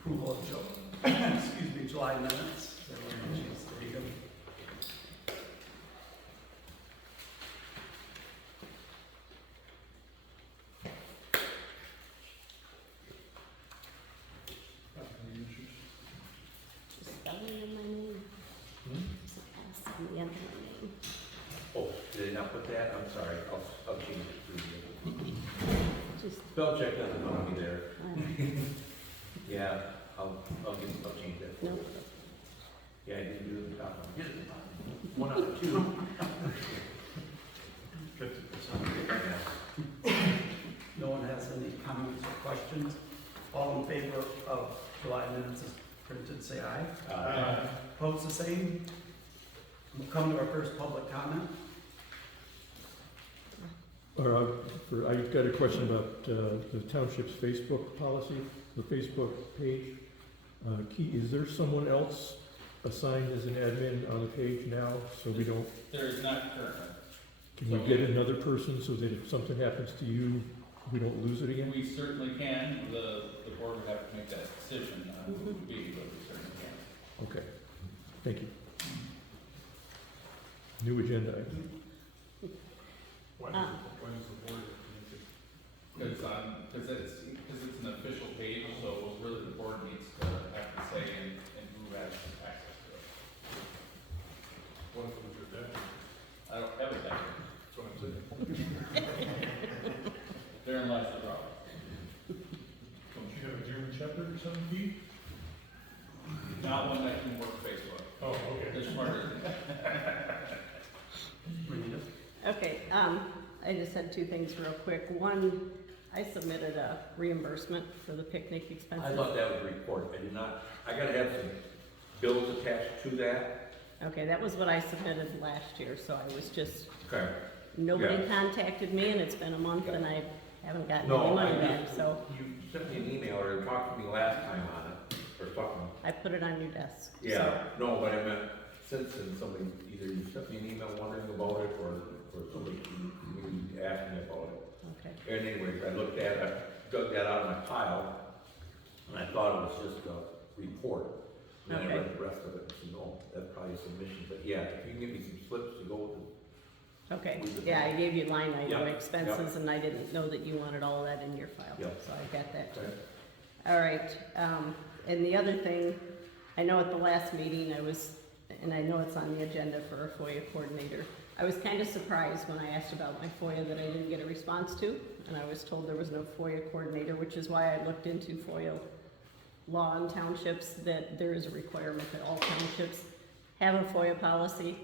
approval of excuse me, July minutes. Is everyone have a chance to read them? Just spelling in my name. Just S on the end of my name. Oh, did I not put that? I'm sorry, I'll change it to you. Just, Spell check doesn't want to be there. uh, Yeah, I'll change that. no, Yeah, I didn't do it in the top one. Get it in the top one. 1 out of 2. 50%. No one has any comments or questions? All in favor of July minutes as printed, say aye. Opposed, the same. We'll come to our first public comment. I've got a question about the township's Facebook policy, the Facebook page. Key, is there someone else assigned as an admin on the page now, so we don't, There is not currently. can we get another person so that if something happens to you, we don't lose it again? We certainly can, the board would have to make that decision on who it would be, but we certainly can. Okay, thank you. New agenda item. When is the board? Because it's an official page, so really the board needs to have to say and who has access to it. What if it was your dad? I don't have a data. That's what I'm saying. Therein lies the problem. Don't you have a German Shepherd or something? Not one that can work Facebook. Oh, okay. They're smarter. Renita? okay, I just had two things real quick. One, I submitted a reimbursement for the picnic expenses. I thought that was a report. I did not, I gotta have some bills attached to that. Okay, that was what I submitted last year, so I was just, Okay. nobody Yeah. contacted me and it's been a month Yeah. and I haven't gotten No, any I money back, just, so you sent me an email or talked to me last time on it, or something. I put it on your desk. Yeah, no, but I meant since then, somebody, either you sent me an email wondering about it, or somebody maybe asked me about it. So, okay, And anyways, I looked at it, I dug that out of my pile, and I thought it was just a report. And then I read the rest of it, and said, no, that's probably a submission, but yeah, if you can give me some slips to go with it. okay, yeah, I gave you line item Yep, expenses and I didn't know that you wanted all that in your file, Yep. so I got that too. Okay. All right, and the other thing, I know at the last meeting I was, and I know it's on the agenda for a FOIA coordinator. I was kind of surprised when I asked about my FOIA that I didn't get a response to, and I was told there was no FOIA coordinator, which is why I looked into FOIA law in townships, that there is a requirement that all townships have a FOIA policy.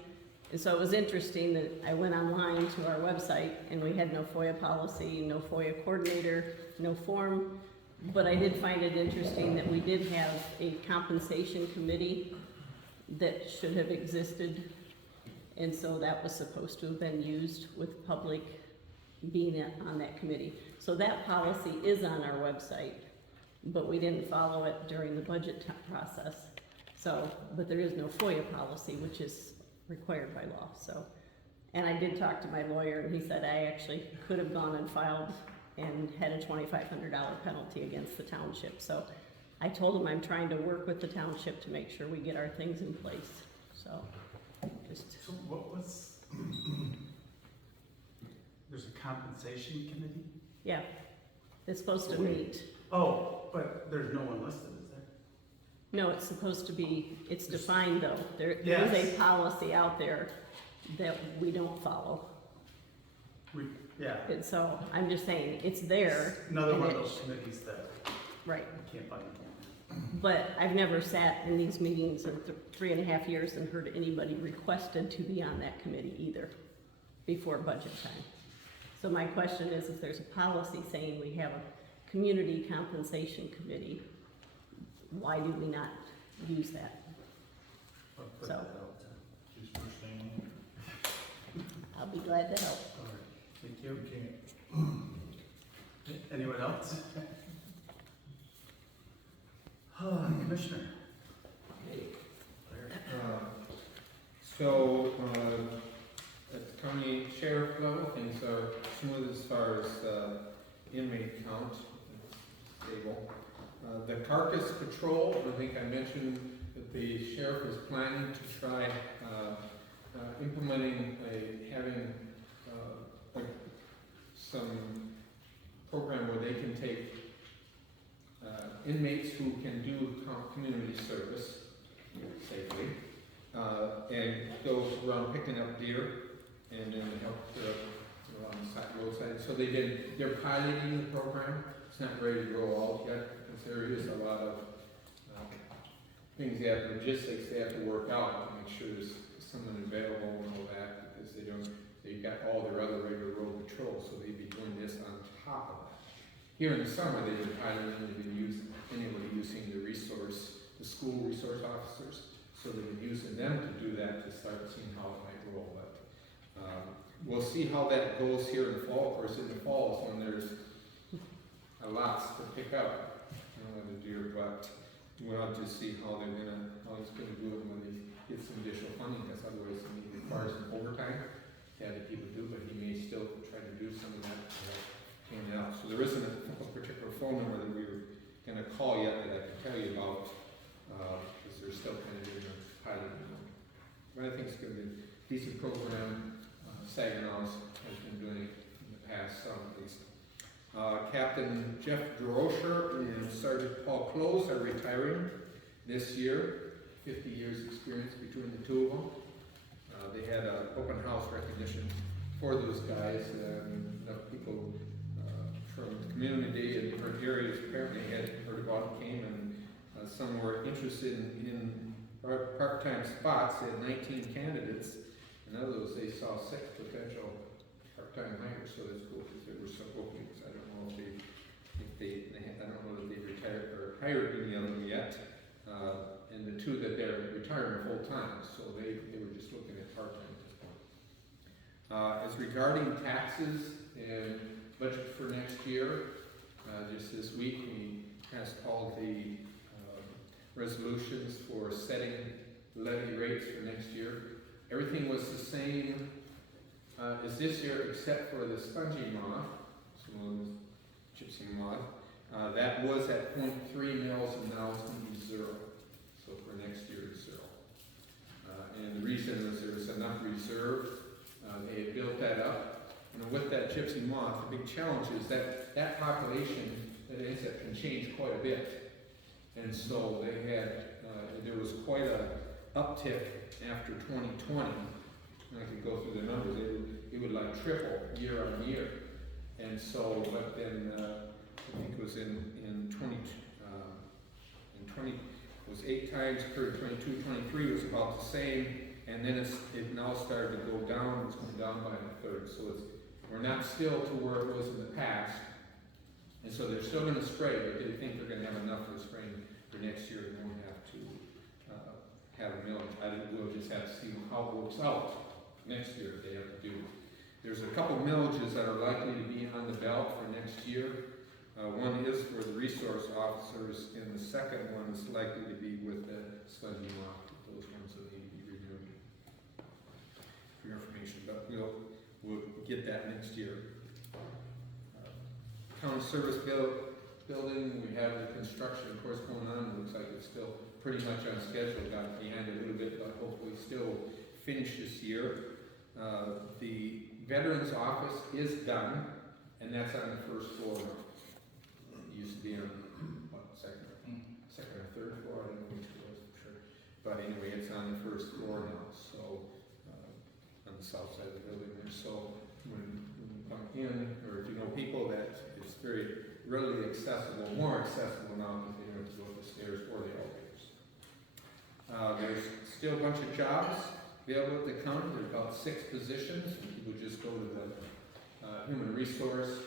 And so it was interesting that I went online to our website and we had no FOIA policy, no FOIA coordinator, no form. But I did find it interesting that we did have a compensation committee that should have existed. And so that was supposed to have been used with public being on that committee. So that policy is on our website, but we didn't follow it during the budget process. So, but there is no FOIA policy, which is required by law, so. And I did talk to my lawyer, and he said I actually could have gone and filed and had a $2,500 penalty against the township. So I told him I'm trying to work with the township to make sure we get our things in place, so just. So what was, there's a compensation committee? Yeah, it's supposed to meet. Oh, but there's no one listed, is there? No, it's supposed to be, it's defined though. There is Yes. a policy out there that we don't follow. Yeah, And so I'm just saying, it's there. another and one of it- those committees that Right, I can't find. but I've never sat in these meetings in 3.5 years and heard anybody requested to be on that committee either before budget time. So my question is, if there's a policy saying we have a community compensation committee, why do we not use that? I'll put So. that out. His first name I'll be glad to help. All right, thank you. can't. Anyone else? Commissioner. So, at the county sheriff level, things are smooth as far as inmate count, stable. The carcass patrol, I think I mentioned that the sheriff is planning to try implementing having some program where they can take inmates who can do community service safely, and go around picking up deer and then help on the roadside. So they're piloting the program. It's not ready to roll out yet because there is a lot of things logistics they have to work out to make sure there's someone available and all that, because they've got all their other regular road patrols, so they'd be doing this on top of that. Here in the summer, they've been piloting, they've been using the school resource officers, so they've been using them to do that to start seeing how it might roll. But we'll see how that goes here in the fall. Of course, in the fall is when there's lots to pick up, the deer, but we'll just see how he's gonna do it when he gets some additional funding, because otherwise he requires some overtime to have the people do, but he may still try to do some of that out. So there isn't a particular phone number that we were gonna call yet that I can tell you about, because they're still kind of doing a pilot. But I think it's gonna be a decent program. Saginaw's has been doing it in the past, some at least. Captain Jeff Droscher and Sergeant Paul Close are retiring this year. 50 years experience between the two of them. They had an open house recognition for those guys. Enough people from the community and different areas apparently had heard about it, came, and some were interested in part-time spots. They had 19 candidates, and of those they saw 6 potential part-time hires, so that's cool because there were some openings. I don't know I don't know that they retired or hired any of them yet. And the 2 that they're retiring are full-time, so they were just looking at part-time at this point. As regarding taxes and budget for next year, just this week we passed all the resolutions for setting levy rates for next year. Everything was the same as this year except for the spongy moth, so gypsy moth. That was at 0.3 mils and now it's going to be 0. So for next year it's 0. And the reason is there was enough reserve. They had built that up. And with that gypsy moth, the big challenge is that population, that insect can change quite a bit. And so they had, there was quite a uptick after 2020. And I could go through the numbers. It would like triple year on year. And so, but then I think it was in 20, it was 8 times per 22, 23 was about the same. And then it now started to go down. It's going down by a third. So we're not still to where it was in the past. And so they're still going to spray, but they think they're going to have enough for spraying for next year. They won't have to have a millage. We'll just have to see how it works out next year if they have to do it. There's a couple millages that are likely to be on the ballot for next year. One is for the resource officers, and the second one is likely to be with the spongy moth. Those ones that need to be renewed for your information, but we'll get that next year. County service building, we have the construction, of course, going on. It looks like it's still pretty much on schedule. Got behind a little bit, but hopefully still finish this year. The Veterans Office is done, and that's on the first floor now. It used to be on, second or third floor, I don't know which it was for sure. But anyway, it's on the first floor now, so, on the south side of the building there. So, when you come in, or if you know people, that it's very readily accessible, more accessible now because they don't have to go up the stairs or the elevators. There's still a bunch of jobs available at the county. There's about 6 positions. People just go to the Human Resource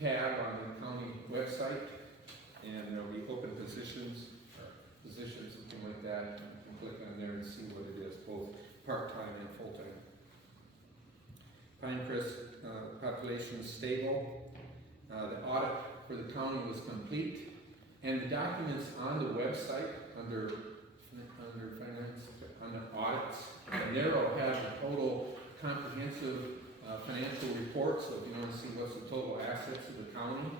tab on the county website, and there'll be open positions, something like that. You can click on there and see what it is, both part-time and full-time. Pinecrest population is stable. The audit for the county was complete, and the documents on the website under finance, under audits, and there will have the total comprehensive financial report. So if you want to see what's the total assets of the county,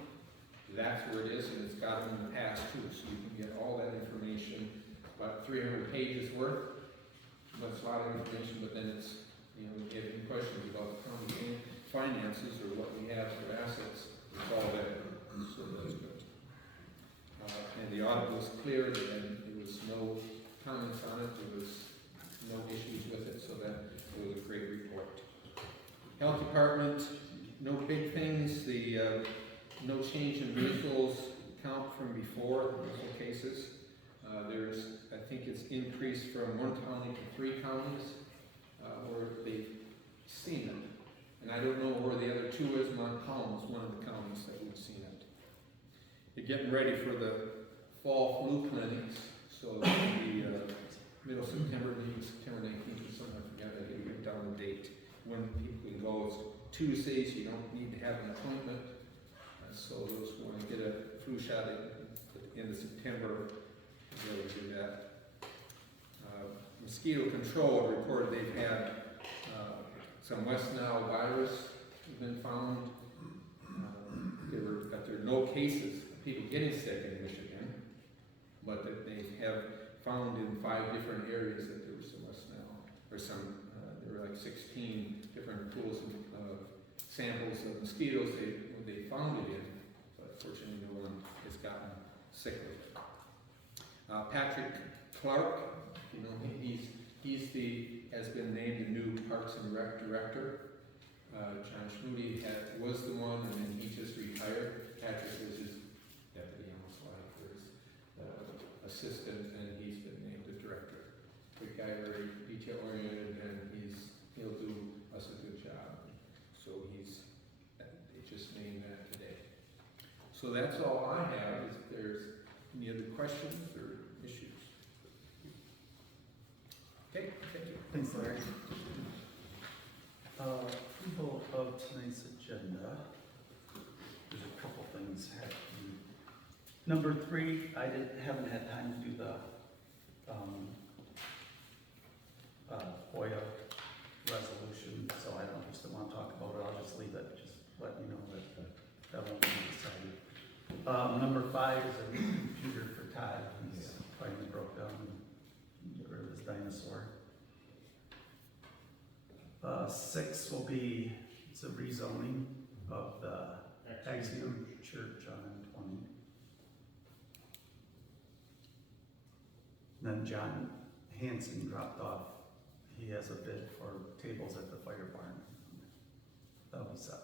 that's where it is, and it's got them in the past too, so you can get all that information, about 300 pages worth. But it's a lot of information, but then it's, you know, if you have any questions about the county finances or what we have for assets, it's all there, so that's good. And the audit was clear, and there was no comments on it, there was no issues with it, so that it was a great report. Health Department, no big things, the no change in measles count from before, in some cases. There's, I think it's increased from 1 county to 3 counties, where they've seen it. And I don't know where the other 2 is. Montcalm is one of the counties that we've seen it. They're getting ready for the fall flu clinics, so it'll be middle September, maybe September 19th or something, I forget, I didn't get down the date when people can go. It's Tuesdays, you don't need to have an appointment. So those who want to get a flu shot at the end of September, they'll do that. Mosquito control reported they've had some West Nile virus has been found. There are no cases of people getting sick in Michigan, but that they have found in 5 different areas that there was some West Nile, or some, there were like 16 different pools of samples of mosquitoes they found it in, but fortunately no one has gotten sick with it. Patrick Clark, you know, has been named the new Parks and Rec director. John Schmoody was the one, and then he just retired. Patrick was his deputy, almost like his assistant, and he's been named the director. Good guy, very detail oriented, and he'll do us a good job. So they just named that today. So that's all I have. If there's any other questions or issues? Okay, thank you. Thanks, Larry. Approval of tonight's agenda. There's a couple things happening. Number 3, I haven't had time to do the FOIA resolution, so I don't just want to talk about it. I'll just leave it, just let you know that won't be decided. Number 5 is a new computer for Todd. He's finally broke down and get rid of his dinosaur. 6 will be, it's a rezoning of the Axiom Church on 20. Then John Hanson dropped off. He has a bid for tables at the fire barn. That'll be 7.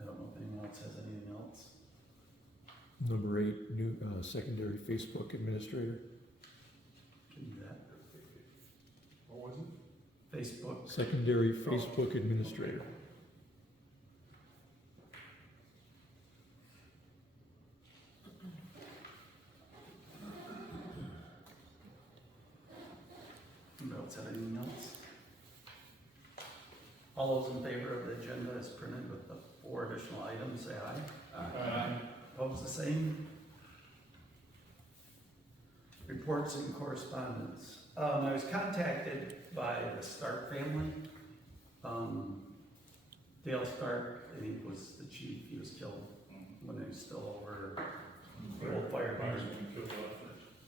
I don't know if anyone else has anything else. Number 8, new secondary Facebook administrator. Can do that. What was it? Facebook. Secondary Facebook administrator. Anyone else have anything else? All those in favor of the agenda as printed with the 4 additional items, say aye. Opposed, the same. Reports and correspondence. I was contacted by the Stark family. Dale Stark, I think, was the chief. He was killed when he was still over the old fire barn.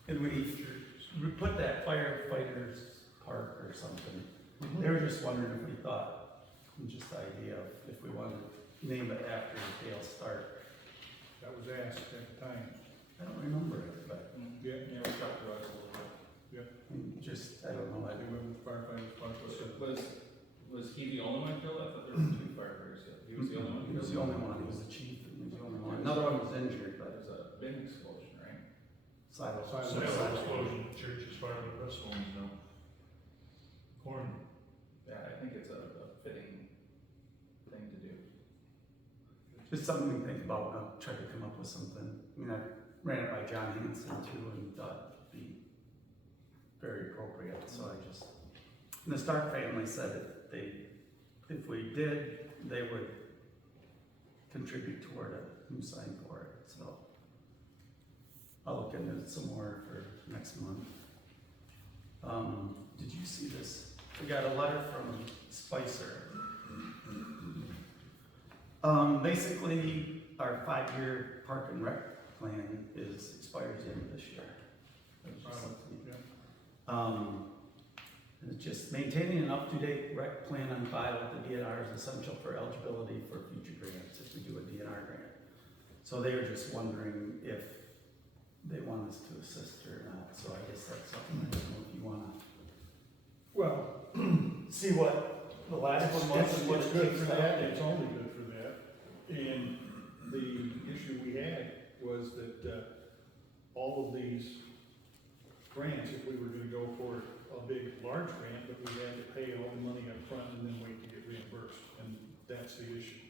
And we put that firefighters park or something. They were just wondering if we thought, just the idea of if we wanted to name it after Dale Stark. That was asked at the time. I don't remember it, but Yeah. Yeah, we talked about it a little bit. just, I don't know. They went with firefighters, Was he the only one killed? I thought there were 2 firefighters killed. He was the only one He killed? was the only one. He was the chief, and he was the only one. Another one was injured, but There's a big explosion, right? silo. Silent explosion, church is fire, the rest homes now. Corn. Yeah, I think it's a fitting thing to do. Just something to think about. I'll try to come up with something. I mean, I ran it by John Hanson too, and thought it'd be very appropriate. So I just, and the Stark family said if we did, they would contribute toward a new sign for it. So I'll look into it some more for next month. Did you see this? We got a letter from Spicer. Basically, our 5-year park and rec plan expires the end of this year. It's just maintaining an up-to-date rec plan on file with the DNR is essential for eligibility for future grants, if we do a DNR grant. So they were just wondering if they want us to assist or not, so I guess that's something, I don't know if you wanna Well, see what the last one was and what it's it good takes for to that, update. it's only good for that. And the issue we had was that, all of these grants, if we were gonna go for a big, large grant, but we had to pay all the money up front and then wait to get reimbursed, and that's the issue.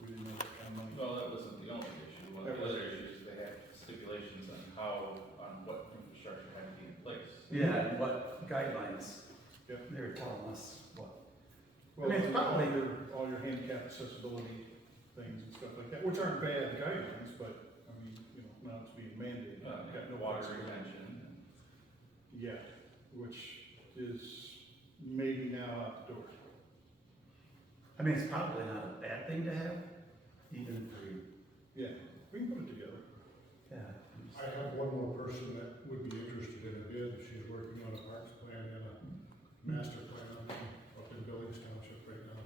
We didn't have that kind of money. Well, that wasn't the only issue. One of the other issues, they had stipulations on what infrastructure had to be in place. Yeah, and what guidelines, Yep. they were telling us what. Well, I mean, it's probably- all your handicap accessibility things and stuff like that, which aren't bad guidelines, but, I mean, you know, now it's being mandated. Got no Water flexibility. retention. Yeah, which is maybe now out the door. I mean, it's probably not a bad thing to have, even for you. Yeah, we can put it together. Yeah. I have one more person that would be interested in a bid. She's working on a parks plan and a master plan up in Billings Township right now.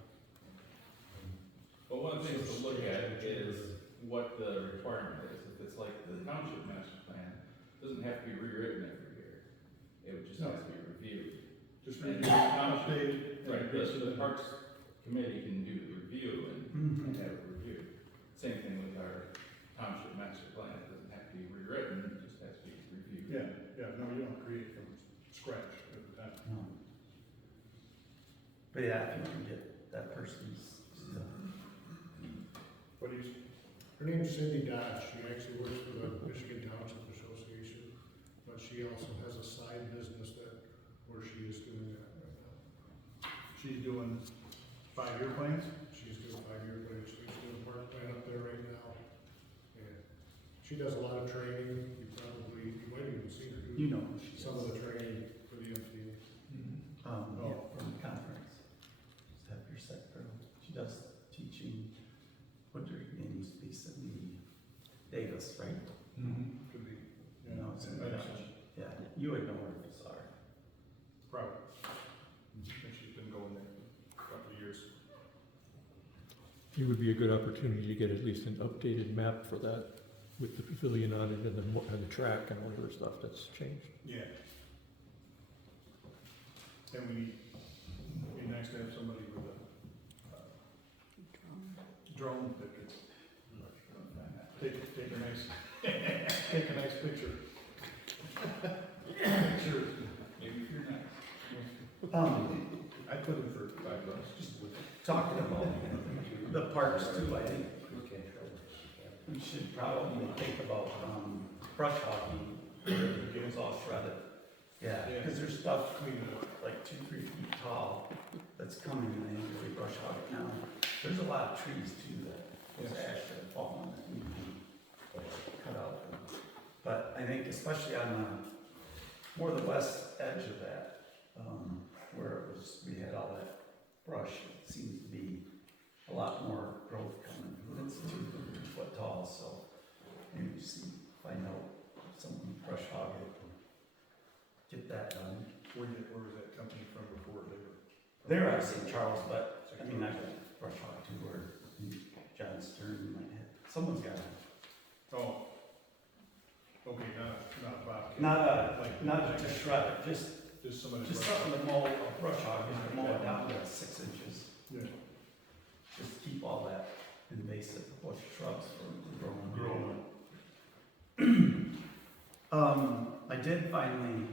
But one of the things to look at is what the requirement is. If it's like the township master plan, it doesn't have to be rewritten every year. It would just have to be reviewed. Just And review, the township- update, Right, and the Parks Committee can do the review and Mhm. have it reviewed. Same thing with our township master plan. It doesn't have to be rewritten, it just has to be reviewed. Yeah, no, you don't create from scratch every time. No. But yeah, if you can get that person's stuff. What do you, Her name's Cindy Dodge. She actually works for the Michigan Township Association, but she also has a side business where she is doing that right now. she's doing 5-year plans? She's doing 5-year plans. She's doing a park plan up there right now. And she does a lot of training. You might even see her You do know who she is. some of the training for the MTA. Yeah, from the conference. Just have your set girl. She does teaching, what her name used to be, Cindy Davis, right? Could be. Yeah. No, it's in I- Dutch. Yeah, you would know her if you saw her. Probably. I think she's been going there a couple of years. It would be a good opportunity to get at least an updated map for that with the pavilion on it and the track and whatever stuff that's changed. Yeah. And we need, it'd be nice to have somebody with a drone that could take a nice picture. Sure. Maybe if you're nice. I put in for $5, just with Talking about the parks too, I think we should probably think about, brush hogging, where it goes all shredded. Yeah, because there's stuff clean it up. like 2-3 feet tall that's coming and they usually brush hog it now. There's a lot of trees too that was ash that have fallen that need to be cut out. But I think especially on the, more the west edge of that, where it was, we had all that brush, it seems to be a lot more growth coming. It's 2 foot tall, so maybe find out if someone brush hog it. Get that done. Where was that company from before they were? They're out of St. Charles, but, I mean, I got brush hog too, or John Stern might have, someone's got it. Oh. Okay, not Bobcat. Not just shred it, just somebody. something to mow, a brush hog, and mow it down to 6 inches. Yeah. Just keep all that invasive bush shrubs from growing. I did finally,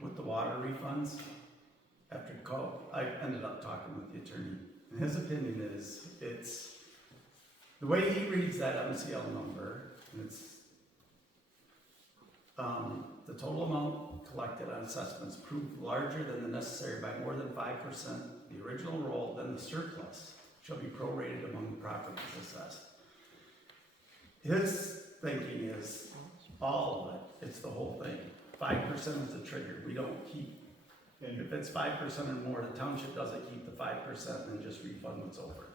with the water refunds, after I ended up talking with the attorney. And his opinion is, it's, the way he reads that MCL number, it's, the total amount collected on assessments proved larger than the necessary by more than 5%, the original roll, then the surplus shall be prorated among the properties assessed. His thinking is all of it, it's the whole thing. 5% is the trigger, we don't keep, and if it's 5% or more, the township doesn't keep the 5% and just refund what's over.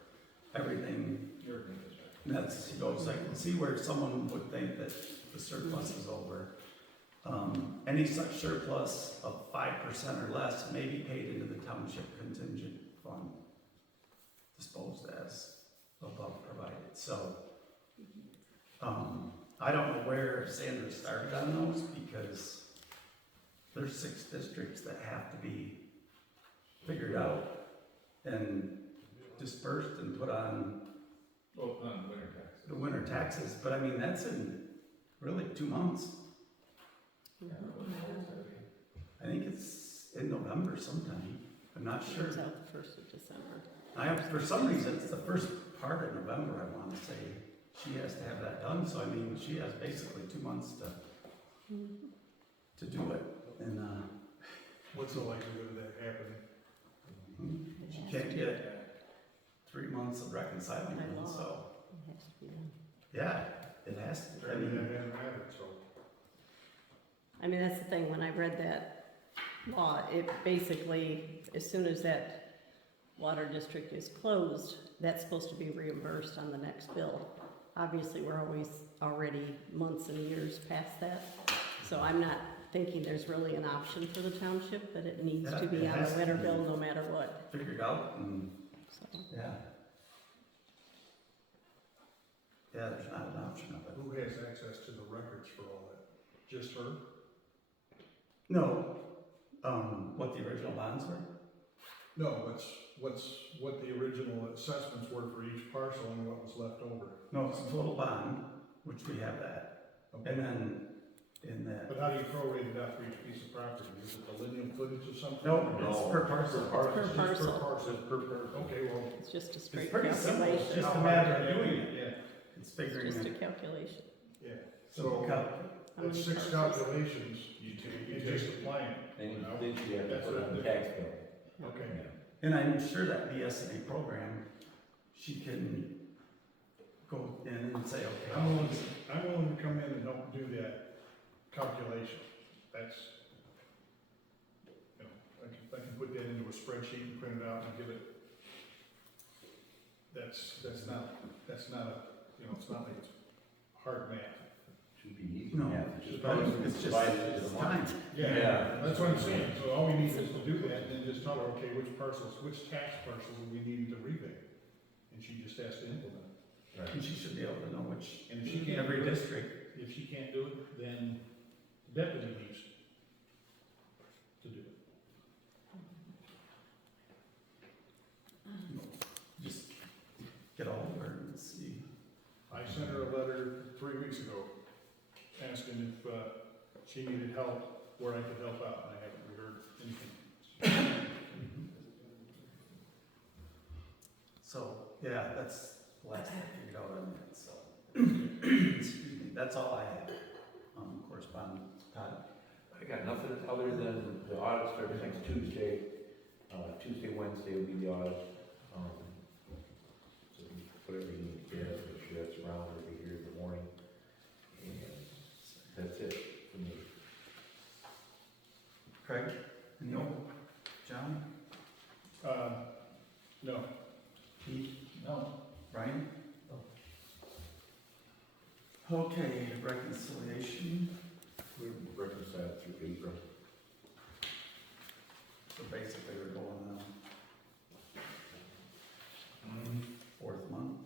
everything. Everything is right. And that's, he goes, I can see where someone would think that the surplus is over. Any such surplus of 5% or less may be paid into the township contingent fund, disposed as above provided. So, I don't know where Sandra started on those, because there's 6 districts that have to be figured out and dispersed and put on Well, on winter tax. the winter taxes, but I mean, that's in really 2 months. I think it's in November sometime, I'm not sure. It's out the 1st of December. For some reason, it's the first part of November, I wanna say, she has to have that done, so I mean, she has basically 2 months to do it, and, What's the likelihood of that happening? she can't get 3 months of reconciling, By it, law. so, It has to be done. yeah, it has to, I Apparently mean, that hasn't happened, so. I mean, that's the thing, when I read that law, it basically, as soon as that water district is closed, that's supposed to be reimbursed on the next bill. Obviously, we're always already months and years past that, so I'm not thinking there's really an option for the township, that it needs to be Yeah, it on has the to winter be. bill no matter what, figured out, and, so. yeah. Yeah, there's not an option of it. Who has access to the records for all that? Just her? No, what the original bonds were? No, what the original assessments were for each parcel and what was left over. No, it's a total bond, which we have that, and Okay. then in that, But how do you prorate it out for each piece of property? Is it the lineal footage or something? no, it's per parcel. Per Just parcel. Per parcel, okay, well. It's just a It's straight pretty simple, it's calculation. just a matter of doing it, Yeah, it's It's figuring just a it. calculation. yeah. So, So, How many it's 6 parcels? calculations, and just applying it. Then she had to That's put it on the what I tax bill. Okay. and I'm sure that BSNA program, she can go in and say, okay, I'm willing to come in and help do that calculation. That's, you know, I can put that into a spreadsheet and print it out and give it. That's not a, you know, it's not like it's hard math. Should be easy. No, Yeah, it's just, divide it into it's the time. month. Yeah, that's what I'm saying. So all we need is to do that and then just tell her, okay, which tax parcels are we needing to rebate? And she just has to implement it. And she should be able to know which, And if she can't every do it, district. if she can't do it, then the deputy needs to do it. Just get all of her and see. I sent her a letter 3 weeks ago, asking if she needed help, where I could help out, and I haven't heard anything. So, yeah, that's the last thing I figured out on that, so. Excuse me, that's all I have, correspondence. Todd? I got nothing other than the audit starts next Tuesday. Tuesday, Wednesday will be the audit. So we put everything together, make sure that's around, we'll be here in the morning. And that's it for me. Craig? No. John? No. Keith? No. Brian? Okay, reconciliation, We're reconciled through April. so basically we're going, 4th month.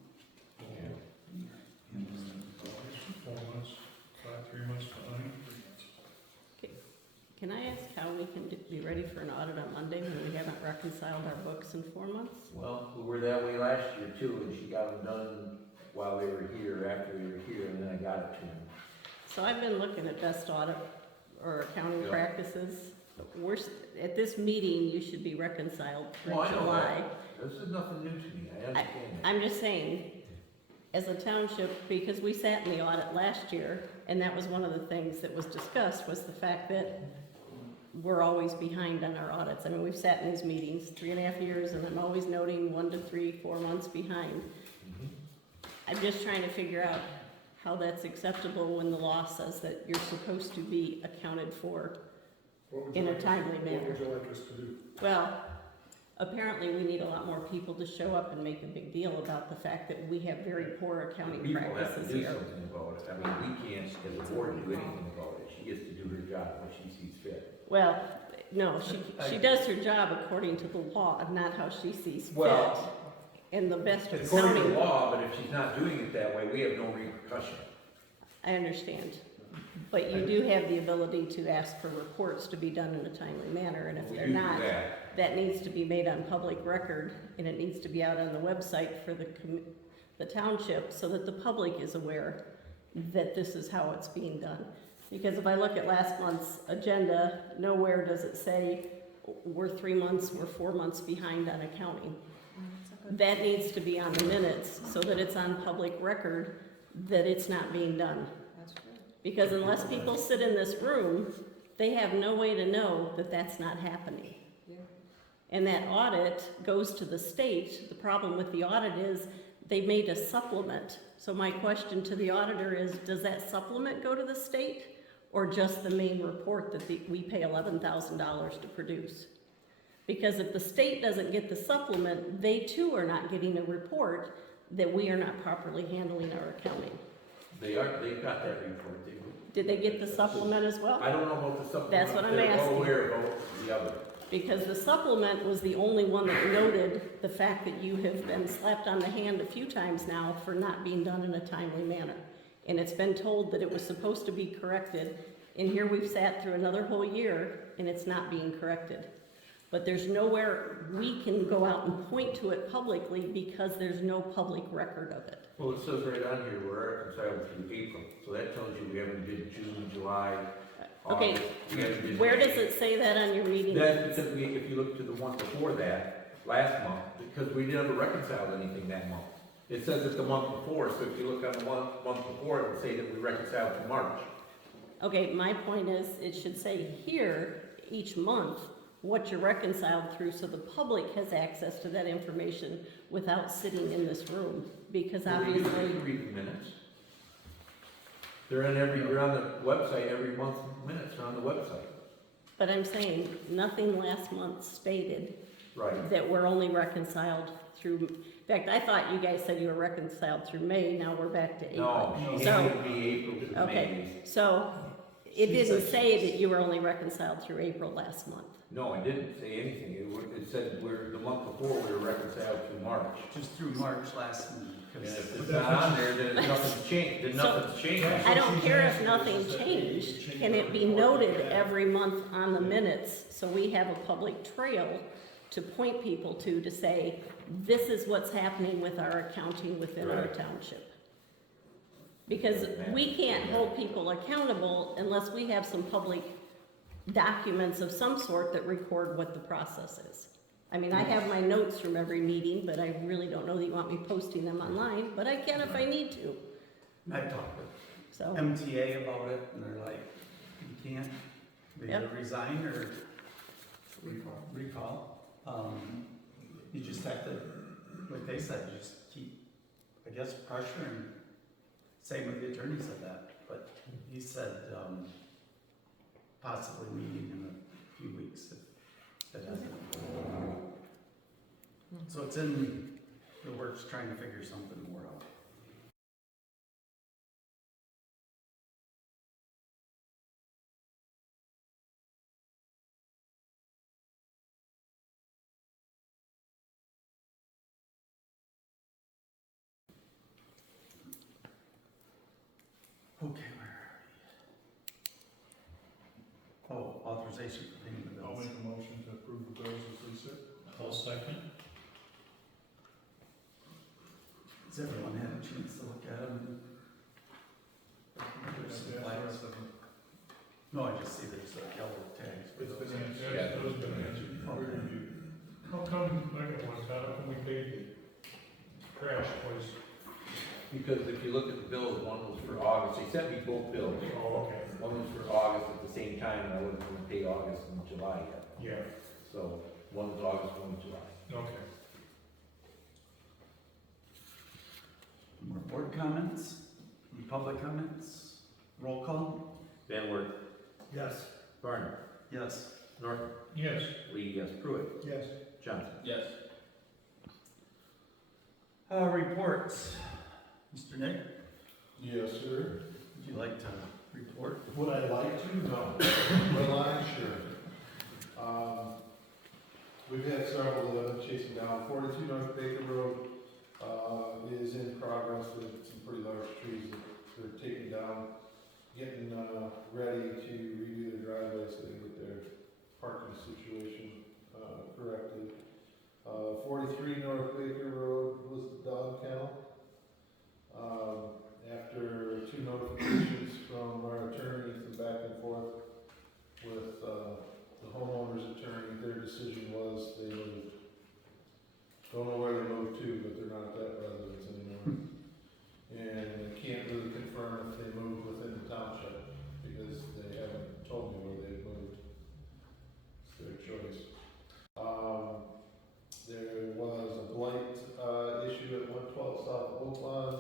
Yeah. 4 months, 3 months behind. Can I ask how we can be ready for an audit on Monday when we haven't reconciled our books in 4 months? Well, we were that way last year too, and she got them done while they were here, after they were here, and then I got it to them. So I've been looking at best audit or accounting Yeah. practices. At this meeting, you should be reconciled through Oh, I know July. This is nothing new to me, I understand that. I'm just saying, as a township, because we sat in the audit last year, and that was one of the things that was discussed, was the fact that we're always behind on our audits. I mean, we've sat in these meetings 3.5 years, and I'm always noting 1 to 3, 4 months behind. I'm just trying to figure out how that's acceptable when the law says that you're supposed to be accounted for What would you in a like us- timely What manner. would you like us to do? Well, apparently we need a lot more people to show up and make a big deal about the fact that we have very poor accounting People have to practices do here. something about it. I mean, we can't, as a board, do anything about it. She gets to do her job when she sees fit. Well, no, she does her job according to the law, not how she sees fit. Well, And the best It's according to accounting, law, but if she's not doing it that way, we have no repercussion. I understand. But you do have the ability to ask for reports to be done in a timely manner, and if We they're do not, that. that needs to be made on public record, and it needs to be out on the website for the township, so that the public is aware that this is how it's being done. Because if I look at last month's agenda, nowhere does it say, we're 3 months, we're 4 months behind on accounting. That needs to be on the minutes, so that it's on public record that it's not being done. Because unless people sit in this room, they have no way to know that that's not happening. And that audit goes to the state. The problem with the audit is they made a supplement. So my question to the auditor is, does that supplement go to the state, or just the main report that we pay $11,000 to produce? Because if the state doesn't get the supplement, they too are not getting a report that we are not properly handling our accounting. They've got that report. Did they get the supplement as well? I don't know about the supplement. That's what I'm They're all asking. aware about the other. Because the supplement was the only one that noted the fact that you have been slapped on the hand a few times now for not being done in a timely manner. And it's been told that it was supposed to be corrected, and here we've sat through another whole year and it's not being corrected. But there's nowhere we can go out and point to it publicly because there's no public record of it. Well, it says right on here, we're reconciled through April, so that tells you we haven't did June, July, Okay, August. We haven't did where May. does it say that on your meeting? That's because if you look to the one before that, last month, because we never reconciled anything that month. It says it the month before, so if you look on the month before, it will say that we reconciled to March. Okay, my point is, it should say here, each month, what you're reconciled through, so the public has access to that information without sitting in this room, because You obviously, can read the minutes. They're on the website, every month minutes are on the website. but I'm saying, nothing last month stated Right. that we're only reconciled through, in fact, I thought you guys said you were reconciled through May, now we're back to April. No, she So- handed me April to Okay, May. so, it didn't say that you were only reconciled through April last month. No, I didn't say anything. It said the month before we were reconciled through March. Just through March last month, And 'cause if it's not on there, then nothing's changed, then nothing's changed. I don't care if nothing changed, can it be noted every month on the minutes, so we have a public trail to point people to say, this is what's happening with our accounting within our Right. township? Because we can't hold people accountable unless we have some public documents of some sort that record what the process is. I mean, I have my notes from every meeting, but I really don't know that you want me posting them online, but I can if I need to, I've talked with so. MTA about it, and they're like, you can't, they either Yep. resign or recall. You just have to, like they said, you just keep, I guess, pressuring. Same with the attorney said that, but he said, possibly meeting in a few weeks if it hasn't. So it's in the works trying to figure something more out. Okay, where are we? Oh, authorization for payment of I'll bills. make a motion to approve the bills as they sit. I'll second. Has everyone had a chance to look at them? No, I just see there's a yellow tags for It's those. been answered. Yeah. Those have been answered. Reviewed. How come, I got one, how come we paid trash twice? Because if you look at the bills, one was for August, they sent me both bills. Oh, okay. One was for August at the same time, and I wasn't gonna pay August and July yet. Yeah, So, one was August, one was July. okay. More board comments? Any public comments? Roll call? Van Wert, Yes. Varner, Yes. Norton, Yes. Lee, yes, Pruitt, Yes. Johnson. Yes. Reports. Mr. Nick, Yes, sir. would you like to report? Would I like to? No. Will I? Sure. We've had several that I've been chasing down. 42 North Baker Road, is in progress with some pretty large trees that they're taking down, getting, ready to redo their driveway so they can get their parking situation, corrected. 43 North Baker Road was the dog kennel. After 2 notifications from our attorney, some back and forth with, the homeowner's attorney, their decision was they moved. Don't know where they moved to, but they're not that residence anymore. And I can't really confirm if they moved within the township, because they haven't told me where they moved. It's their choice. There was a blight, issue at 112 South Oakland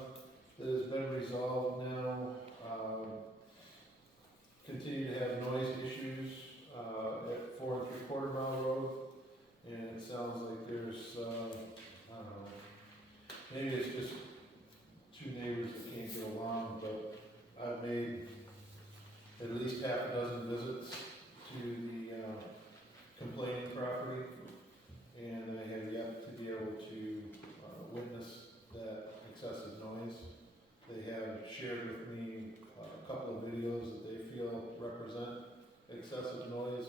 that has been resolved now. Continue to have noise issues, at 4 3/4 mile road. And it sounds like there's, I don't know, maybe it's just 2 neighbors that can't get along, but I've made at least half a dozen visits to the, complaining property, and I have yet to be able to, witness that excessive noise. They have shared with me a couple of videos that they feel represent excessive noise,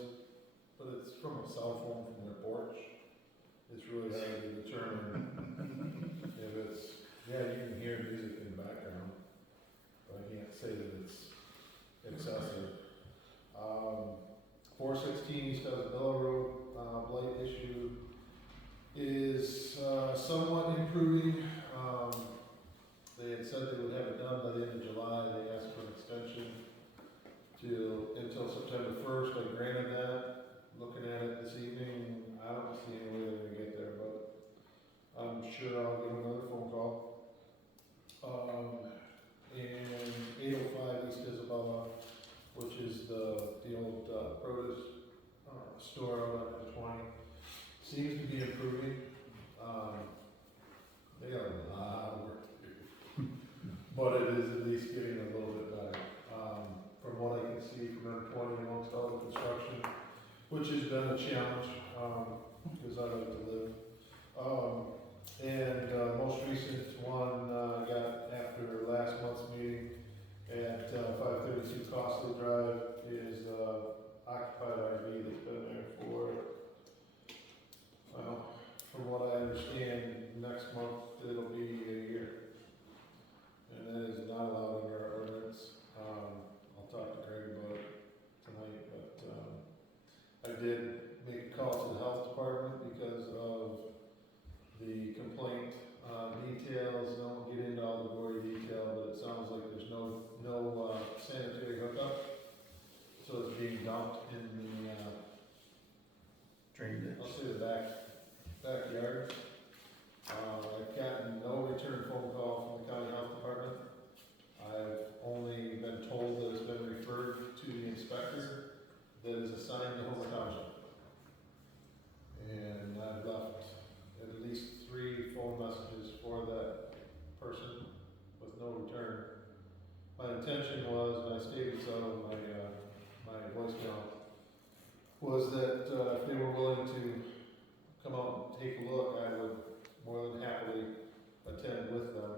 but it's from a cell phone from their porch. It's really hard to determine if it's, yeah, you can hear music in the background, but I can't say that it's excessive. 416 East Isabella Road, blight issue is, somewhat improving. They had said they would have it done by the end of July. They asked for an extension until September 1st. I granted that. Looking at it this evening, I don't see any way they're gonna get there, but I'm sure I'll give another phone call. And 805 East Isabella, which is the old produce store out on 20, seems to be improving. They got a lot of work to do, but it is at least getting a little bit better. From what I can see from M20 amongst all the construction, which has been a challenge, because I like to live. And most recent one got after last month's meeting at 532 Costly Drive is occupied RV that's been there for, well, from what I understand, next month it'll be a year. And that is not allowed in our ordinance. I'll talk to Greg about it tonight, but I did make a call to the health department because of the complaint details. I won't get into all the gory detail, but it sounds like there's no sanitary hookup. So it's being dumped in the, Drainage. I'll say the backyard. I've gotten no return phone call from the county health department. I've only been told that it's been referred to the inspector that is assigned to Homer Township. And I've left at least 3 phone messages for that person with no return. My intention was, and I stated so in my voicemail, was that if they were willing to come out and take a look, I would more than happily attend with them.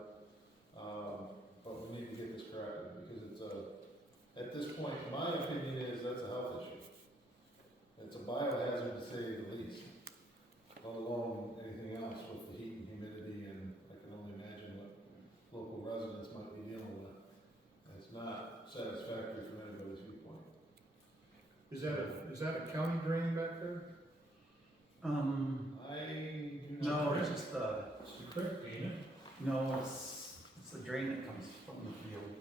But we need to get this corrected because it's at this point, my opinion is that's a health issue. It's a biohazard to say the least, let alone anything else with the heat and humidity, and I can only imagine what local residents might be dealing with. It's not satisfactory from anybody's viewpoint. Is that a county drain back there? I do not. No, it's just no, it's the drain that comes from the field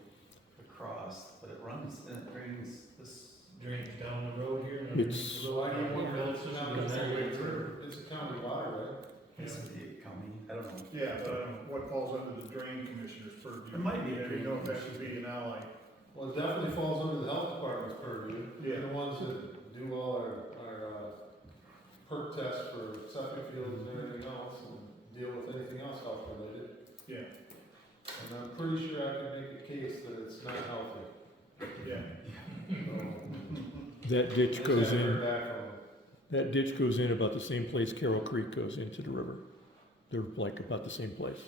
across, but it runs and it drains this. Drains down the road here. It's- So I don't want Yeah. to not that way through. It's a county water, It's a big county, I don't know. Yeah, but what falls under the drain commissioner's purview? It might be a I drain don't know if that should be an ally. right? Well, it definitely falls under the health department's purview. Yeah. They're the ones that do all our perk test for septic fields and everything else, and deal with anything else health related. Yeah, And I'm pretty sure I can make a case that it's not healthy. yeah. So, That ditch goes I haven't heard in, back from them. that ditch goes in about the same place Carroll Creek goes into the river. They're like about the same place.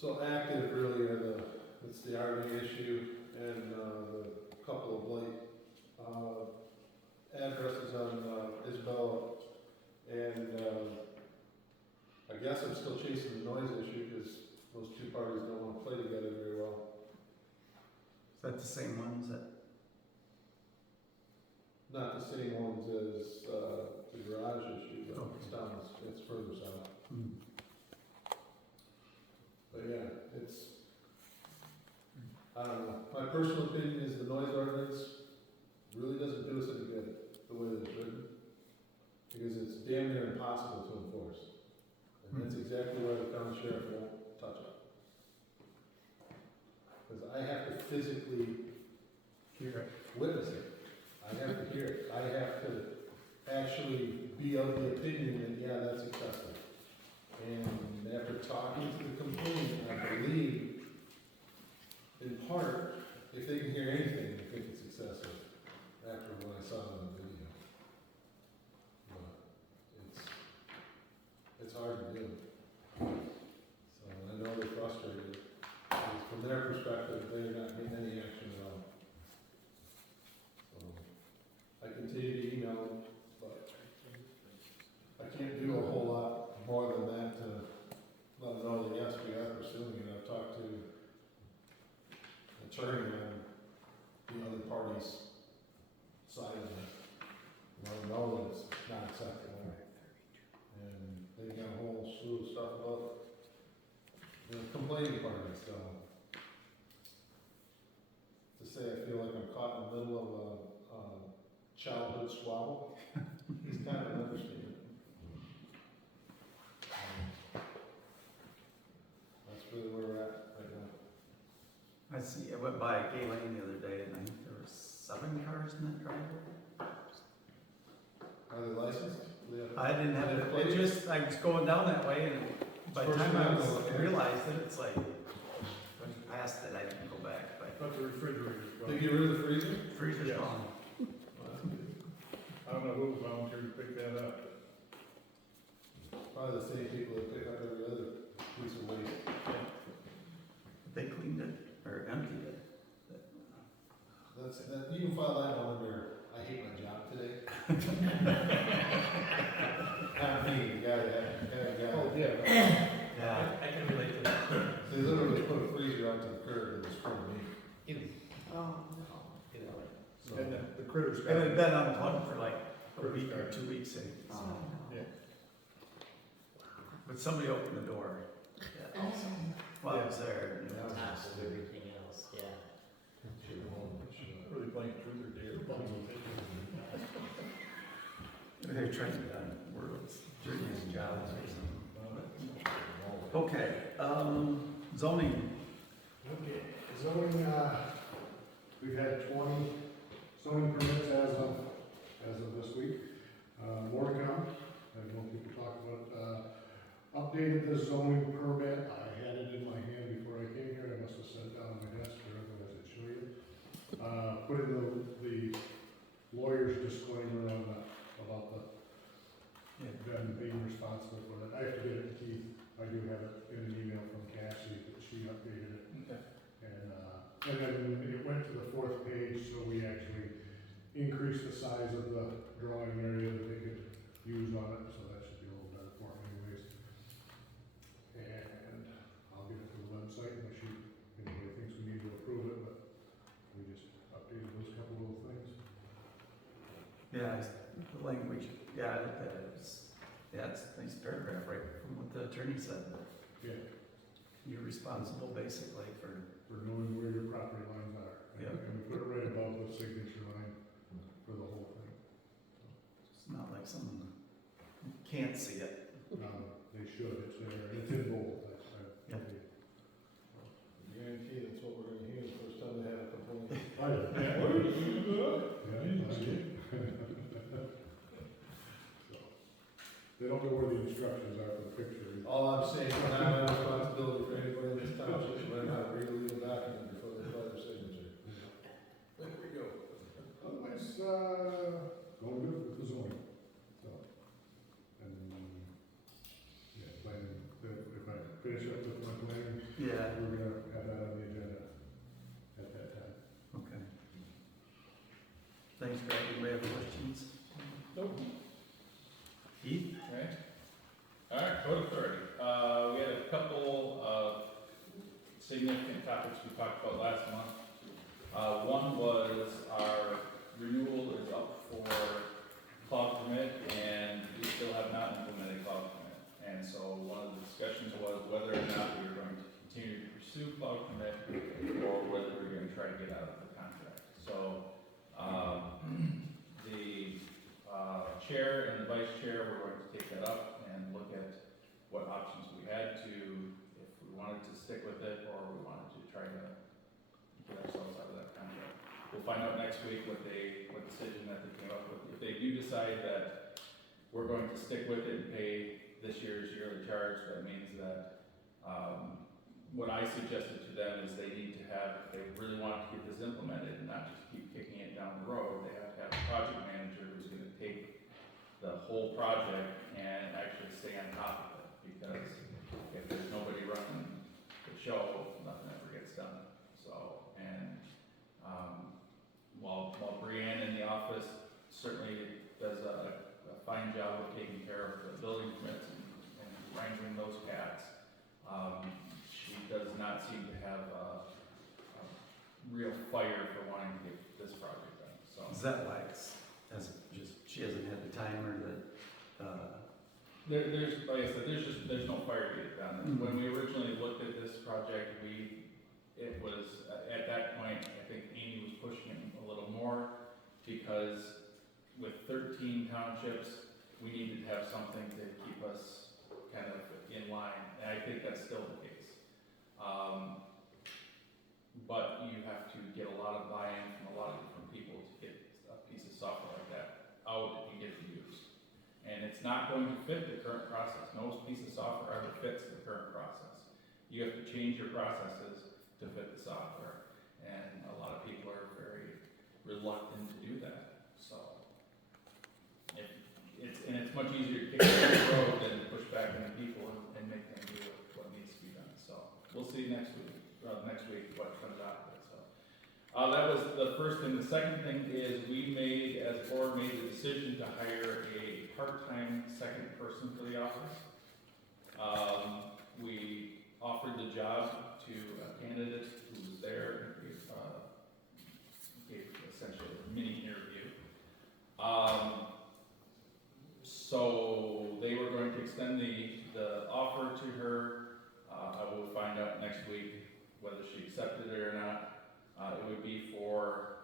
So active really are it's the RV issue and, the couple of blight, addresses on, Isabella. And, I guess I'm still chasing the noise issue because those two parties don't want to play together very well. Is that the same ones that, Not the same ones as, the garage issue, but it's down, it's further south. But yeah, I don't know, my personal opinion is the noise ordinance really doesn't do us any good, the way that it's written. Because it's damn near impossible to enforce. And that's exactly why the town sheriff won't touch it. Because I have to physically here, witness it. I have to hear it. I have to actually be of the opinion that, yeah, that's excessive. And after talking to the complainant, I believe, in part, if they can hear anything, they think it's excessive, after what I saw on the video. But it's hard to do. So I know they're frustrated. Because from their perspective, they're not getting any action at all. So I continue to email them, but I can't do a whole lot more than that to let them know that yes, we are pursuing it. I've talked to an attorney on the other party's side of it. Let them know that it's not acceptable. And they've got a whole slew of stuff about the complaining party, so. To say I feel like I'm caught in the middle of a childhood squabble is kind of an understatement. That's really where we're at right now. I see, I went by Gay Lane the other day and I think there were 7 cars in that driveway. Are they licensed? Do they have- I didn't have do they it, plates? it just, I was going down that way and by the time I realized it, it's like, when you passed it, I didn't go back, but But the refrigerator's They gone. get rid of the freezer? freezer's Yes. gone. I don't know who volunteered to pick that up. Probably the same people that pick up every other piece of waste. They cleaned it, or emptied it. You can file that one under, I hate my job today. Not me, the guy that. Oh, yeah. Yeah, I can relate to that. They literally put a freezer out to the curb and it's from me. Oh, So, And the critters. It had been unplugged for like a week or 2 weeks, eh? oh. Yeah. But somebody opened the door. Yeah, also, while I was there. and it was- Everything else, yeah. should go home, Really playing truth or dare. They're trying to get on words, dirtiest jobs or something. Okay, zoning. Okay, zoning, we've had 20 zoning permits as of this week. More to come. I know people talk about, updated the zoning permit. I had it in my hand before I came here. I must have set it down on my desk, or otherwise I'd show you. Put in the lawyer's disclaimer on about them being responsible for that. I have to get it to Keith. I do have it in an email from Cassie that she updated it. Okay. And then it went to the 4th page, so we actually increased the size of the drawing area that they could use on it, so that should be a little better for them anyways. And I'll get it to the website unless anybody thinks we need to approve it, but we just updated those couple little things. Yeah, the language, yeah, I looked at it, it's a nice paragraph, right, from what the attorney said. Yeah, You're responsible basically for, for knowing where your property lines are. Yep. And we put it right above the signature line for the whole thing. it's not like someone can't see it. They should, it's there, and it's in bold. Yep. Guarantee that's what we're gonna hear the first time they have a complaint. Yeah. they don't know where the instructions are for the picture. All I'm saying, is not my responsibility for anybody in this township to learn how to read a legal document before they apply their signature. There we go. Otherwise, going good with the zoning, so. And, yeah, planning, if I finish up with my planning, Yeah, we're gonna have that on the agenda at that time. okay. Thanks, Greg. Anybody have questions? Nope. Keith? Okay. All right, code authority. We had a couple of significant topics we talked about last month. One was our renewal is up for cloud permit, and we still have not implemented cloud permit. And so one of the discussions was whether or not we were going to continue to pursue cloud permit, or whether we were going to try to get out of the contract. So, the chair and the vice chair were going to take that up and look at what options we had to, if we wanted to stick with it, or we wanted to try to get ourselves out of that contract. We'll find out next week what decision that they came up with. If they do decide that we're going to stick with it and pay this year's yearly charge, that means that, what I suggested to them is they need to have, if they really want to get this implemented and not just keep kicking it down the road, they have to have a project manager who's gonna take the whole project and actually stay on top of it, because if there's nobody running the show, nothing ever gets done. So, and, while Brianne in the office certainly does a fine job of taking care of the building permits and wrangling those cats, she does not seem to have a real fire for wanting to get this project done, so. Is that why she hasn't had the time or the, There's, like I said, there's no fire to get it done. Mhm. When we originally looked at this project, it was, at that point, I think Amy was pushing it a little more, because with 13 townships, we needed to have something to keep us kind of in line, and I think that's still the case. But you have to get a lot of buy-in from a lot of different people to get a piece of software like that out and get it used. And it's not going to fit the current process. No piece of software ever fits the current process. You have to change your processes to fit the software. And a lot of people are very reluctant to do that. So, it's much easier to kick it down the road than to push back into people and make them do what needs to be done. So, we'll see next week what comes out of it. So, that was the first thing. The second thing is we made, as a board, made the decision to hire a part-time second person for the office. We offered the job to a candidate who was there, gave essentially a mini interview. So they were going to extend the offer to her. I will find out next week whether she accepted it or not. It would be for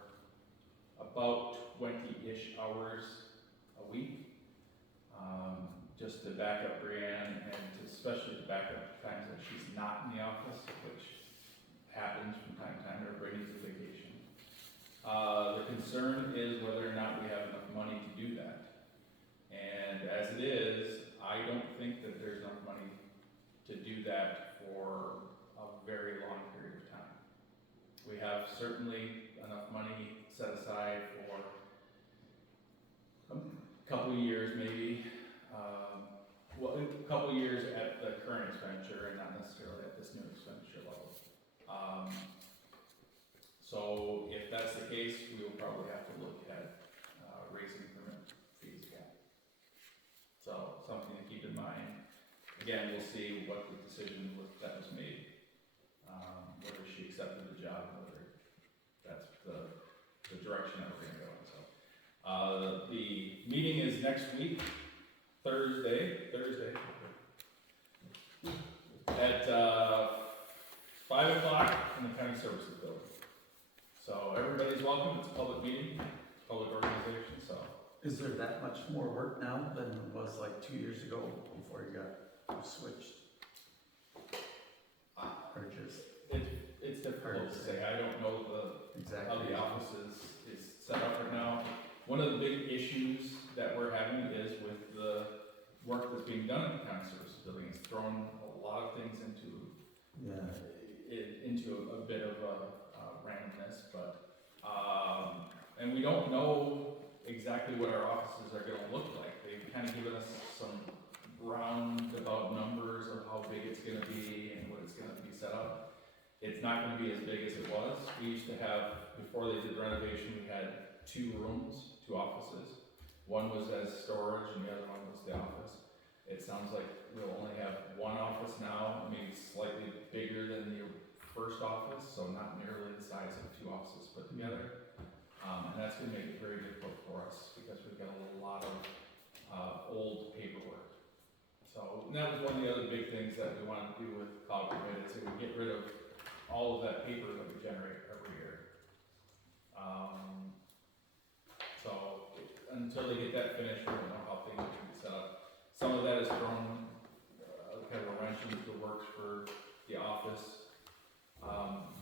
about 20-ish hours a week, just to back up Brianne and especially to back up times that she's not in the office, which happens from time to time. Everybody needs a vacation. The concern is whether or not we have enough money to do that. And as it is, I don't think that there's enough money to do that for a very long period of time. We have certainly enough money set aside for a couple of years, maybe. A couple of years at the current expenditure and not necessarily at this new expenditure level. So if that's the case, we will probably have to look at raising permit fees again. So something to keep in mind. Again, we'll see what the decision that was made, whether she accepted the job, whether that's the direction that we're gonna go in. So, the meeting is next week, Thursday, at 5 o'clock in the County Services Building. So everybody's welcome. It's a public meeting, public organization. So. is there that much more work now than it was like 2 years ago before you got switched? Or just It's difficult to say. I don't know how exactly? the office is set up right now. One of the big issues that we're having is with the work thrown a lot of things into a bit of a randomness, but, and we don't know exactly what our offices are gonna look like. They've kind of given us some roundabout numbers of how big it's gonna be and what it's gonna be set up. It's not gonna be as big as it was. We used to have, before they did renovation, we had 2 rooms, 2 offices. One was as storage and the other one was the office. It sounds like we'll only have 1 office now, maybe slightly bigger than the first office, so not nearly the size of 2 offices put together. And that's gonna make it very difficult for us because we've got a lot of old paperwork. So, and that was one of the other big things that we wanted to do with cloud commit is that we get rid of all of that paper that we generate every year. So, until they get that finished, we don't know how things will be set up. Some of that is thrown, kind of a wrench into the works for the office.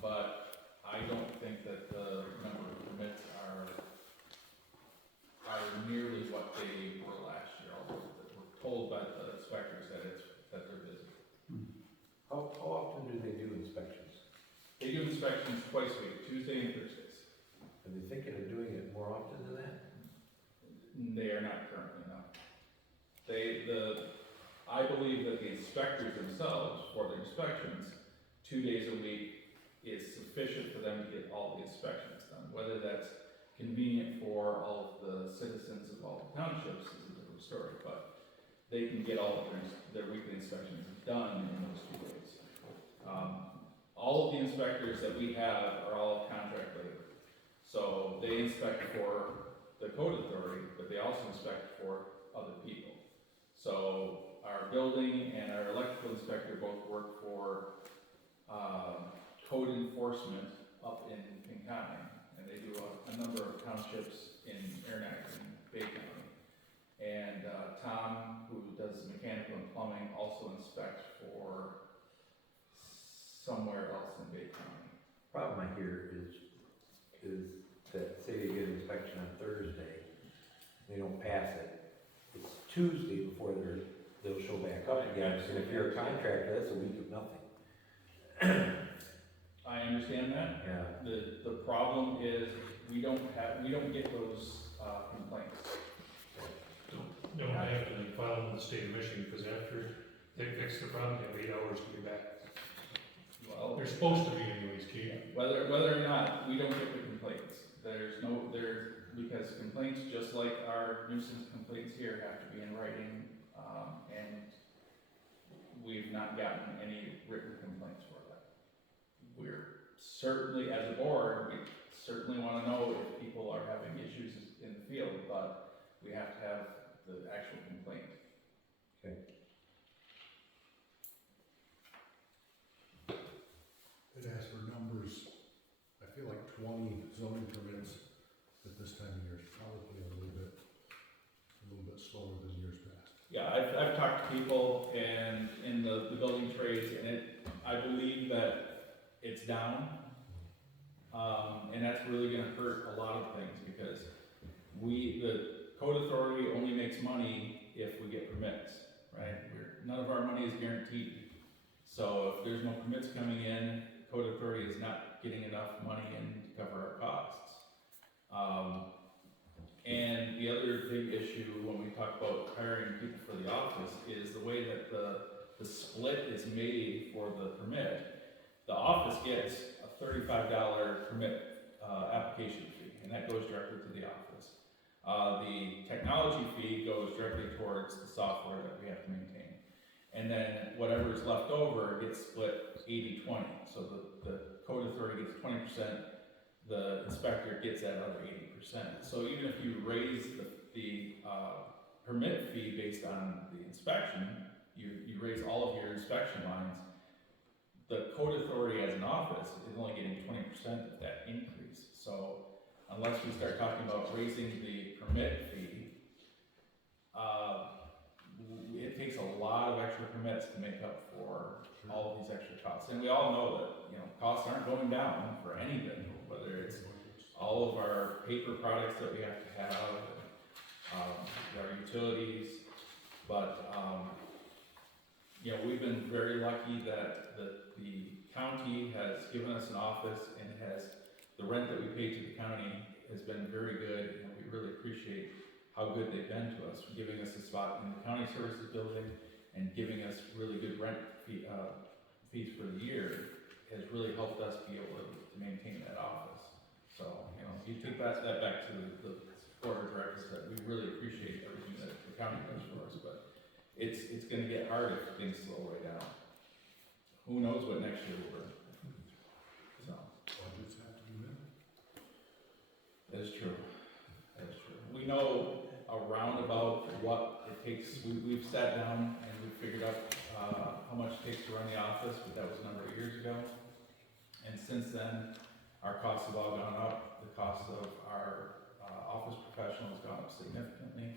But I don't think that the number of permits are nearly what they were last year, although we're told by the inspectors that they're busy. How often do they do inspections? They do inspections twice a week, Tuesday and Thursdays. Are they thinking of doing it more often than that? They are not currently, no. I believe that the inspectors themselves, for their inspections, 2 days a week is sufficient for them to get all the inspections done. Whether that's convenient for all of the citizens of all the townships is a different story, but they can get all of their weekly inspections done in those 2 days. All of the inspectors that we have are all contract labor. So they inspect for the code authority, but they also inspect for other people. So our building and our electrical inspector both work for code enforcement up in King County, and they do a number of townships in Aranac and Bay County. And Tom, who does mechanical and plumbing, also inspects for somewhere else in Bay County. Problem I hear is that say they get an inspection on Thursday, they don't pass it, it's Tuesday before they'll show back up again, and if you're a contractor, that's a week of nothing. I understand that. Yeah. The problem is we don't get those complaints. Don't have to file with the state of Michigan, because after they fix the problem, they have 8 hours to get back. Well, They're supposed to be anyways, Keith. whether or not, we don't get the complaints. Because complaints, just like our nuisance complaints here, have to be in writing, and we've not gotten any written complaints for that. We're certainly, as a board, we certainly want to know if people are having issues in the field, but we have to have the actual complaint. Okay. It asks for numbers, I feel like 20 zoning permits at this time of year is probably a little bit slower than years past. Yeah, I've talked to people and in the building trades, and I believe that it's down. And that's really gonna hurt a lot of things, because the code authority only makes money if we get permits, right? None of our money is guaranteed. So if there's no permits coming in, code authority is not getting enough money in to cover our costs. And the other big issue when we talk about hiring people for the office is the way that the split is made for the permit. The office gets a $35 permit application fee, and that goes directly to the office. The technology fee goes directly towards the software that we have to maintain. And then whatever is left over gets split 80-20. So the code authority gets 20%, the inspector gets that other 80%. So even if you raise the permit fee based on the inspection, you raise all of your inspection lines, the code authority as an office is only getting 20% of that increase. So unless we start talking about raising the permit fee, it takes a lot of extra permits to make up for all of these extra costs. And we all know that, costs aren't going down for anything, whether it's all of our paper products that we have to have, our utilities, but Yeah, we've been very lucky that the county has given us an office and the rent that we pay to the county has been very good, and we really appreciate how good they've been to us, giving us a spot in the county services building and giving us really good rent fees for the year has really helped us be able to maintain that office. So, you take that back to the board of directors, that we really appreciate everything that the county does for us, but it's gonna get hard if things slow way down. Who knows what next year will bring? So, Budgets have to be met. that is true. That is true. We know around about what it takes. We've sat down and we've figured out how much it takes to run the office, but that was a number of years ago. And since then, our costs have all gone up. The cost of our office professional has gone up significantly.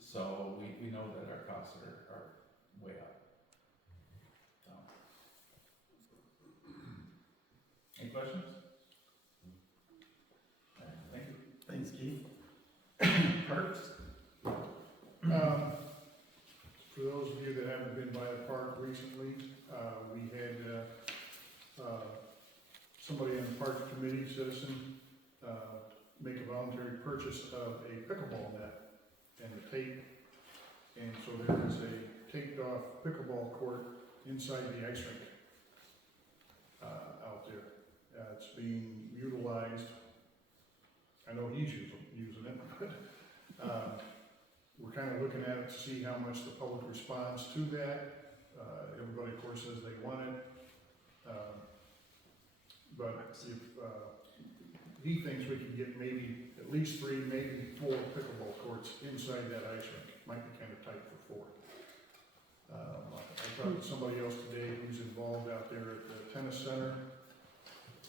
So we know that our costs are way up. So. Any questions? All right, thank you. Thanks, Keith. Parks? For those of you that haven't been by the park recently, we had somebody on the park committee, citizen, make a voluntary purchase of a pickleball net and a tape. And so there is a taped off pickleball court inside the ice rink out there. It's being utilized. I know he's using it, but we're kind of looking at it to see how much the public responds to that. Everybody, of course, says they want it. But if he thinks we could get maybe at least 3, maybe 4 pickleball courts inside that ice rink. Might be kind of tight for 4. I talked to somebody else today who's involved out there at the tennis center,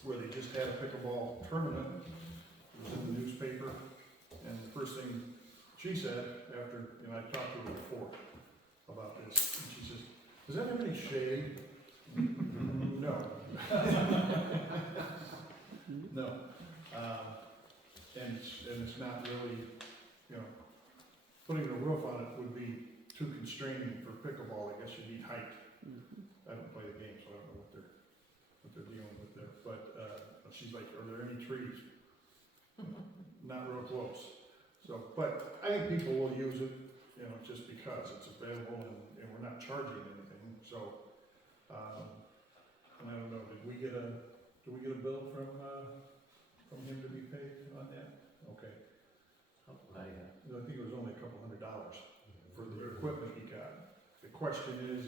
where they just had a pickleball tournament. It was in the newspaper, and the first thing she said after, I talked to her before about this, and she says, "Does that have any shade?" No. No. And it's not really, putting a roof on it would be too constraining for pickleball. I guess you need height. I don't play the game, so I don't know what they're dealing with there. But she's like, "Are there any trees?" Not real close. So, but I think people will use it, just because it's available and we're not charging anything. So, and I don't know, did we get a bill from him to be paid on that? Okay. I think it was only $200 for the equipment he got. The question is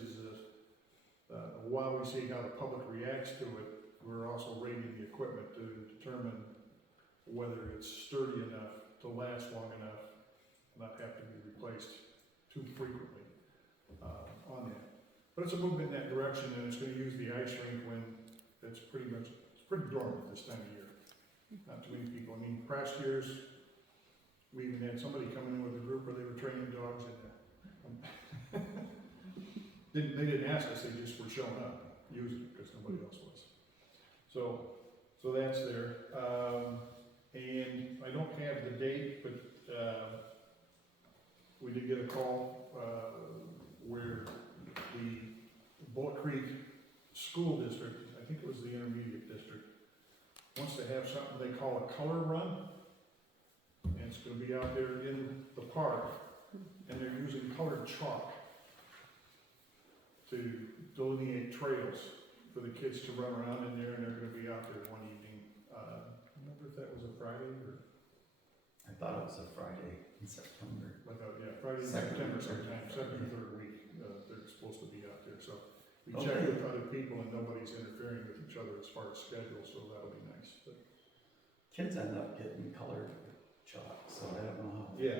while we see how the public reacts to it, we're also rating the equipment to determine whether it's sturdy enough to last long enough, not have to be replaced too frequently on that. But it's a movement in that direction, and it's going to use the ice rink when it's pretty dormant this time of year. Not too many people. I mean, past years, we even had somebody coming in with a group where they were training dogs in there. They didn't ask us; they just were showing up, using it because nobody else was. So that's there. And I don't have the date, but we did get a call where the Bullock Creek School District, I think it was the intermediate district, wants to have something they call a color run. And it's going to be out there in the park, and they're using colored chalk to delineate trails for the kids to run around in there, and they're going to be out there one evening. I remember if that was a Friday or. I thought it was a Friday in September. Friday in September sometime, second or third week, they're supposed to be out there, so we checked with other people and nobody's interfering with each other as far as schedule, so that'll be nice, but. Kids end up getting colored chalk, so I don't know how. Yeah,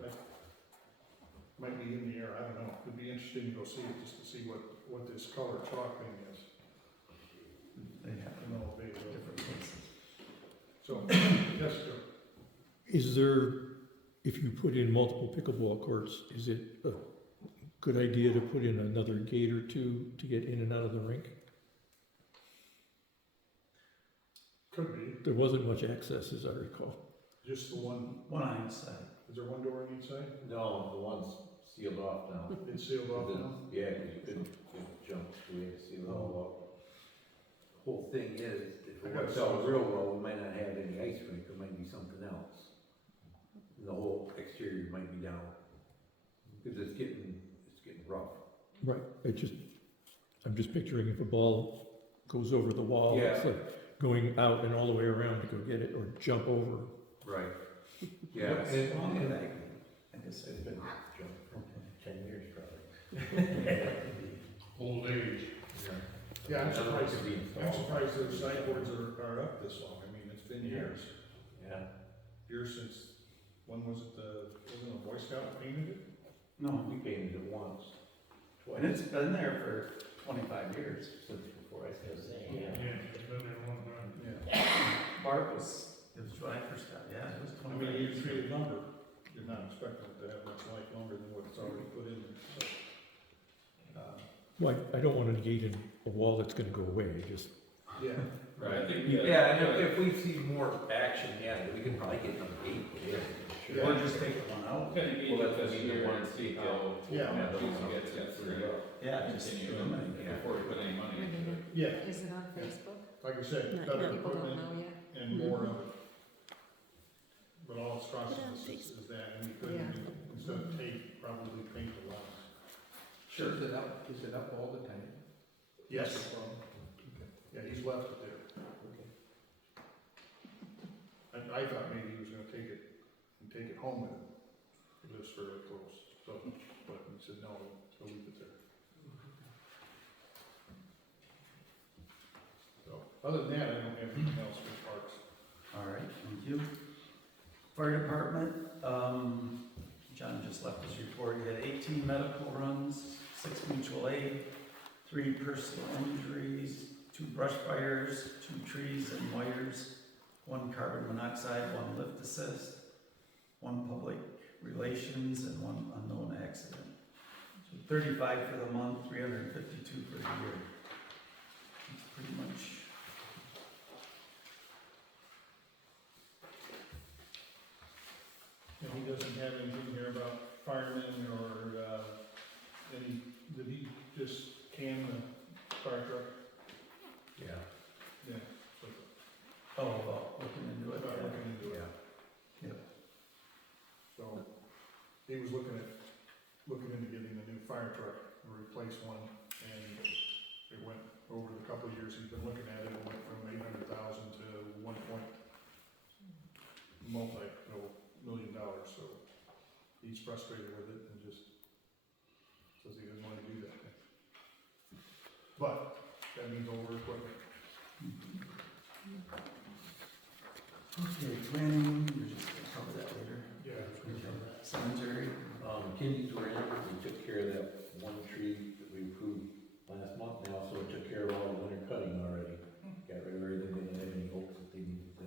that might be in the air, I don't know, it'd be interesting to go see it, just to see what this colored chalk thing is. They have different places. So, yes, Joe. Is there, if you put in multiple pickleball courts, is it a good idea to put in another gate or two to get in and out of the rink? Could be, There wasn't much access, as I recall. just the one, One on each side. is there one door on each side? No, the one's sealed off now. It's sealed off now? Yeah, because you couldn't jump, so we had to seal it all up. Whole thing is, if I it got works out some- real well, we might not have any ice rink, it might be something else. The whole exterior might be down, because it's getting rough. Right, I'm just picturing if a ball goes over the wall, it's Yeah. like going out and all the way around to go get it, or jump over. Right. Yeah, What's and, wrong with and that? I guess it's been jumped for 10 years probably. Old age. Yeah, I'm Another one surprised, could be I'm installed. surprised those sideboards are up this long. I mean, it's been years. Yeah. Years since, when was it wasn't a Boy Scout painted it? No, We painted it once, twice, and it's been there for 25 years. since before I started saying, Yeah, yeah. it's been there a long time. Yeah. Bart it was when I first got, yeah, it was I 25 mean, you years. treated lumber, you're not expecting it to have much life longer than what it's already put in there, so. Well, I don't want to negate a wall that's gonna go away, just, Yeah, Right, I think. Yeah, and if we see more action, yeah, we can probably get another gate there. Yeah. Or just take one out. Kind of gauge Well, it that's this what we year want and to see see. how Yeah. much you can get to free up. Yeah, just Continue eliminate Yeah. before we put any money into it. yeah, Is it on Facebook? like I said, Not better yet. People don't equipment know yet. and more of it. But all it's costing us is that, and we could, Yeah. instead of tape, probably paint the lines. Sure. Is it up all the time? Yes. Yeah, he's left it there. I thought maybe he was gonna take it home with him. He lives fairly close, so, but he said, no, he'll leave it there. So, other than that, I don't have anything else for parks. All right, thank you. Fire department, John just left his report. He had 18 medical runs, 6 mutual aid, 3 personal injuries, 2 brush fires, 2 trees and wires, 1 carbon monoxide, 1 lift assist, 1 public relations, and 1 unknown accident. So 35 for the month, 352 for the year. It's pretty much. And he doesn't have anything here about firemen or, did he just can the fire truck? Yeah. Yeah. Oh, about looking into it. About looking into it. Yeah. So, he was looking into getting a new fire truck, or replace one, and it went, over the couple of years he's been looking at it, it went from 800,000 to $1.million, so he's frustrated with it and just says he doesn't wanna do that. But, that means over equipment. Okay, planning, we're just gonna cover that later. Yeah. Cemetery, McKinney's were in, we took care of that one tree that we approved last month, and also took care of all the winter cutting already. Got rid of everything, they didn't have any oaks that they needed to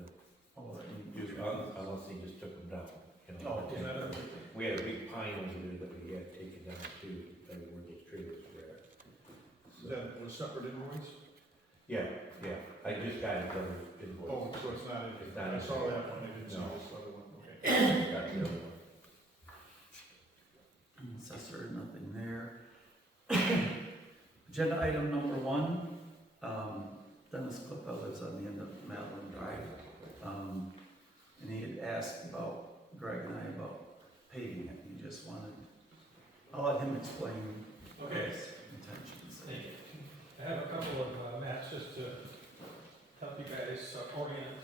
oh, that you use, unless they just took them down. You know, Oh, is that a- We had a big pine over there that we had taken down too, that were where those trailers were at. Is that a separate invoice? Yeah, I just got it done invoice. Oh, so it's not in, It's not I in. saw that one, I didn't see No. this other one, okay. Got the other one. assessor, nothing there. Agenda item number 1, Dennis Klippa lives on the end of Madeline Drive. And he had asked about, Greg and I, about paving it, he just wanted, I'll let him explain his intentions. Thank you. I have a couple of maps just to help you guys orient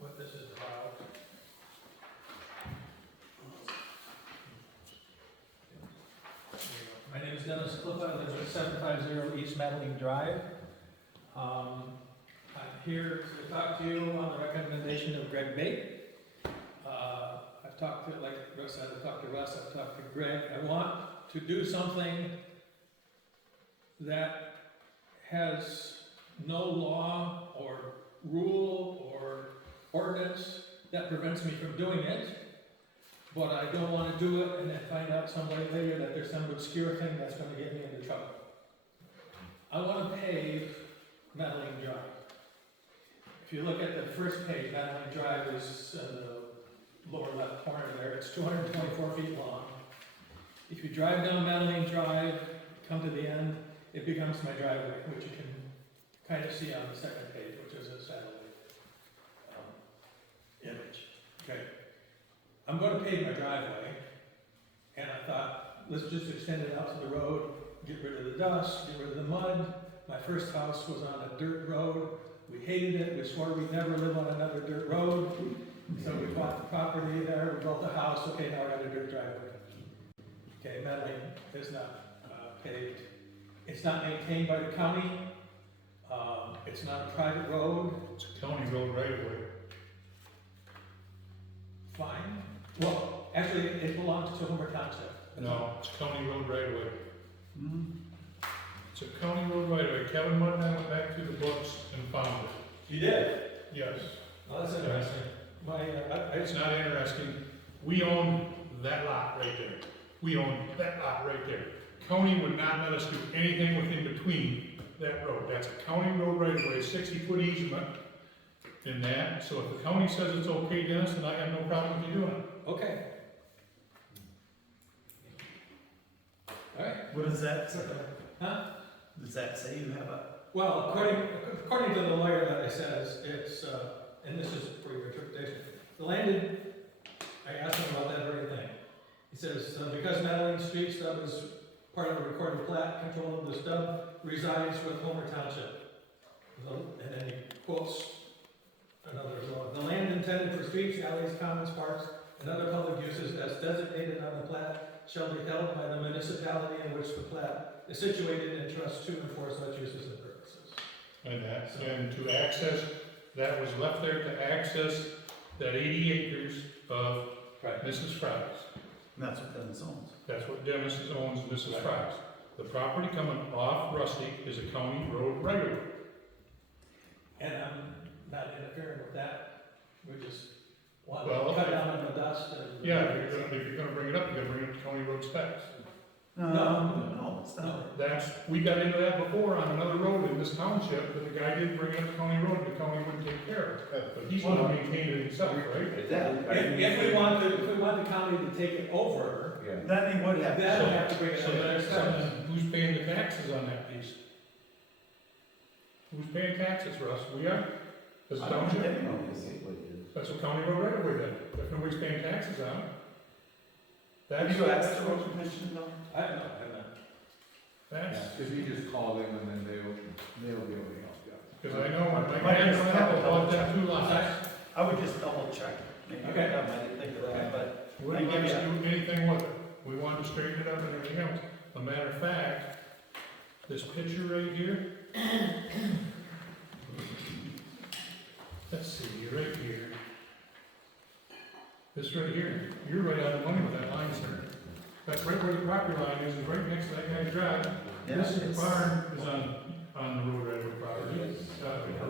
what this is about. My name is Dennis Klippa, I live at 750 East Madeline Drive. I'm here to talk to you on the recommendation of Greg Bate. I've talked to, like Russ said, I've talked to Russ, I've talked to Greg. I want to do something that has no law or rule or ordinance that prevents me from doing it, but I don't want to do it and then find out somebody later that there's some obscure thing that's going to get me into trouble. I want to pave Madeline Drive. If you look at the first page, Madeline Drive is in the lower left corner there. It's 224 feet long. If you drive down Madeline Drive, come to the end, it becomes my driveway, which you can kind of see on the second page, which is a satellite image. Okay. I'm gonna pave my driveway, and I thought, let's just extend it out to the road, get rid of the dust, get rid of the mud. My first house was on a dirt road. We hated it, we swore we'd never live on another dirt road. So we bought the property there, we built a house, okay, now I got a dirt driveway. Okay, Madeline is not paved. It's not maintained by the county. It's not a private road. It's a county road right away. Fine. Well, actually, it belongs to Homer Township. No, it's a county road right away. Hmm. It's a county road right away. Kevin Mudden went back through the books and found it. You did? Yes. Oh, that's interesting. My, It's not interesting. We own that lot right there. We own that lot right there. County would not let us do anything within between that road. That's a county road right away, 60-foot easement in that. So if the county says it's okay, Dennis, then I have no problem with you doing it. okay. All right. What does that say? Huh? Does that say you have a? Well, according to the lawyer that it says, it's, and this is for your interpretation, the landed, I asked him about that very thing. He says, because Madeline Street stub is part of a recorded plat, control of the stub resides with Homer Township. And then he quotes another law. The land intended for streets, alleys, commons, parks, and other public uses as designated on the plat shall be held by the municipality in which the plat is situated in trust to enforce such uses and purposes. And to access, that was left there to access that 80 acres of Right. Mrs. Fry's. And that's what Dennis owns. That's what Dennis owns, Mrs. Fry's. The property coming off Rusty is a county road right away. And I'm not interfering with that, we just want Well, to cut down on the dust and. Yeah, if you're gonna bring it up, you gotta bring it to county road specs. No, it's not. That's, we got into that before on another road in this township, but the guy did bring it up to county road, and the county wouldn't take care of it. But he's gonna maintain it himself, right? If we want the county to take it over, Yeah. Then he would have. then we have to bring it So up. then, who's paying the taxes on that piece? Who's paying taxes, Russ? We are? As a township? That's what county road right away then, if nobody's paying taxes on it. Have you asked the road commission though? I don't know, I'm not. That's, Because you just call them and then they'll be able to help you out. because I know when my grandfather bought them 2 lots. I would just double check. Maybe Okay. I didn't think of that, but Wouldn't let us do anything with it. We wanted to straighten it up and everything else. A matter of fact, this picture right here. Let's see, right here. This right here, you're right on the money with that line, sir. That's right where the property line is right next to that guy's drive. yeah, This it's- barn is on the road right with property.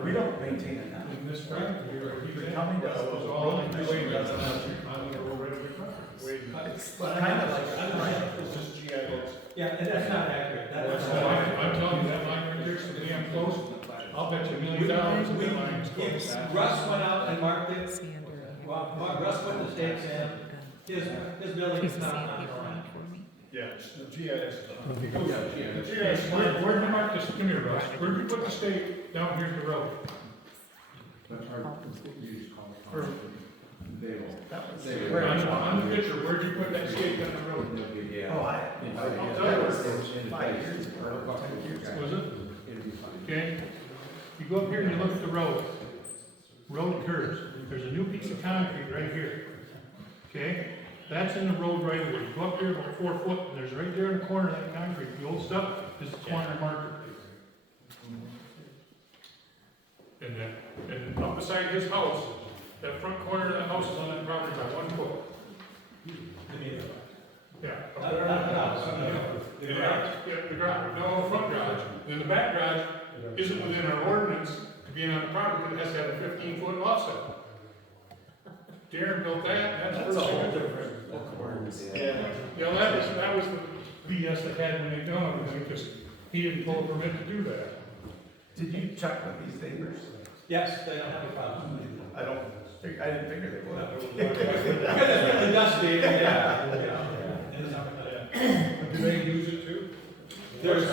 we don't maintain it now. And this right here, where he's The at, county does. was all in this way, Does on it. the road right with property. It's kind of like, It's just GIS. Yeah, and that's not accurate, that's. I'm telling you, that line right there's so damn close. I'll bet you $1 million that line is close. Russ went out and marked it, well, Russ put the stakes in, his building is not on the line. Yeah, the GIS. Yeah, GIS, where'd you mark this, come here, Russ, where'd you put the stake down here at the road? That's hard, you just call Or- it. They will. that was. They very will. On the picture, where'd you put that stake down the road? Oh, I'll tell you that what, was 5 years ago, 10 years ago. was it? It'll be fine. Okay, you go up here and you look at the road. Road curves, there's a new piece of concrete right here. Okay, that's in the road right away. You go up here about 4 foot, and there's right there in the corner of that concrete, the old stuff, is the corner marker. And then, and up beside his house, that front corner of the house is on that property by 1 foot. Yeah. up Not there. the house, the garage. Yeah, the garage, no, front garage. Then the back garage isn't within our ordinance to be on the property, but it has to have a 15-foot offset. Darren built that, That's that's a first. whole different book of words. Yeah, that was the BS that had when they done everything, because he didn't pull a permit to do that. Did you check with these neighbors? Yes, they don't have a problem. I didn't figure they would. Because it's really dusty, yeah. In the summertime. But do they use it too? There's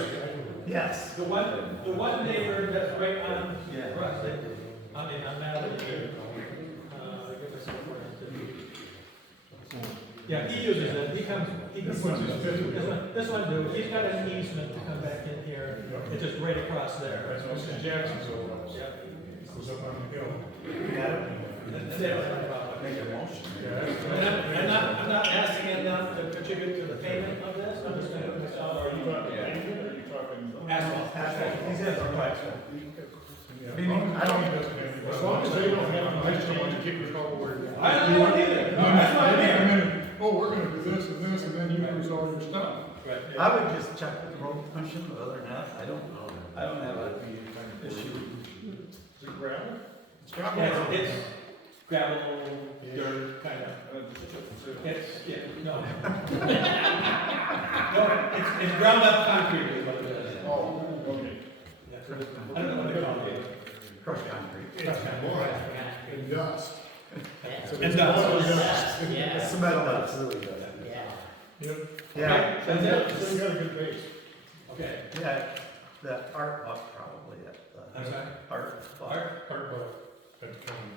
Yes. the one neighbor that's right on, Yeah. on Madeline here. Yeah, he uses it, he comes, This one's his business. this one do, he's got an easement to come back in here, it's just right across there. That's Mr. Jackson's old house. Yep. Goes up on the hill. Got it? And that's my problem. Make a motion. Yeah, that's. I'm not asking them to contribute to the payment of this, I'm just gonna put this out. Are you talking pavement or are you talking? Asphalt. He's got the right. Yeah, I don't, as long as they don't have, I just don't want to get in trouble where. I don't want either, that's why I'm here. And then, oh, we're gonna do this and this, and then you lose all your stuff. Right. I would just check with the road commission, but other than that, I don't have an issue. Is it gravel? Yeah, it's gravel, dirt, kind of. It's, yeah, no. No, it's ground up concrete is what it is. Oh, okay. I don't know what they call it. Crushed concrete. Crushed concrete. And dust. So And there's dust. one of those- Yeah. Cement dust. Yeah. Yep. Yeah, Okay, that's it. So you got a good base. Okay. yeah, the art buck probably at I'm the sorry. art buck. Art book. That's coming.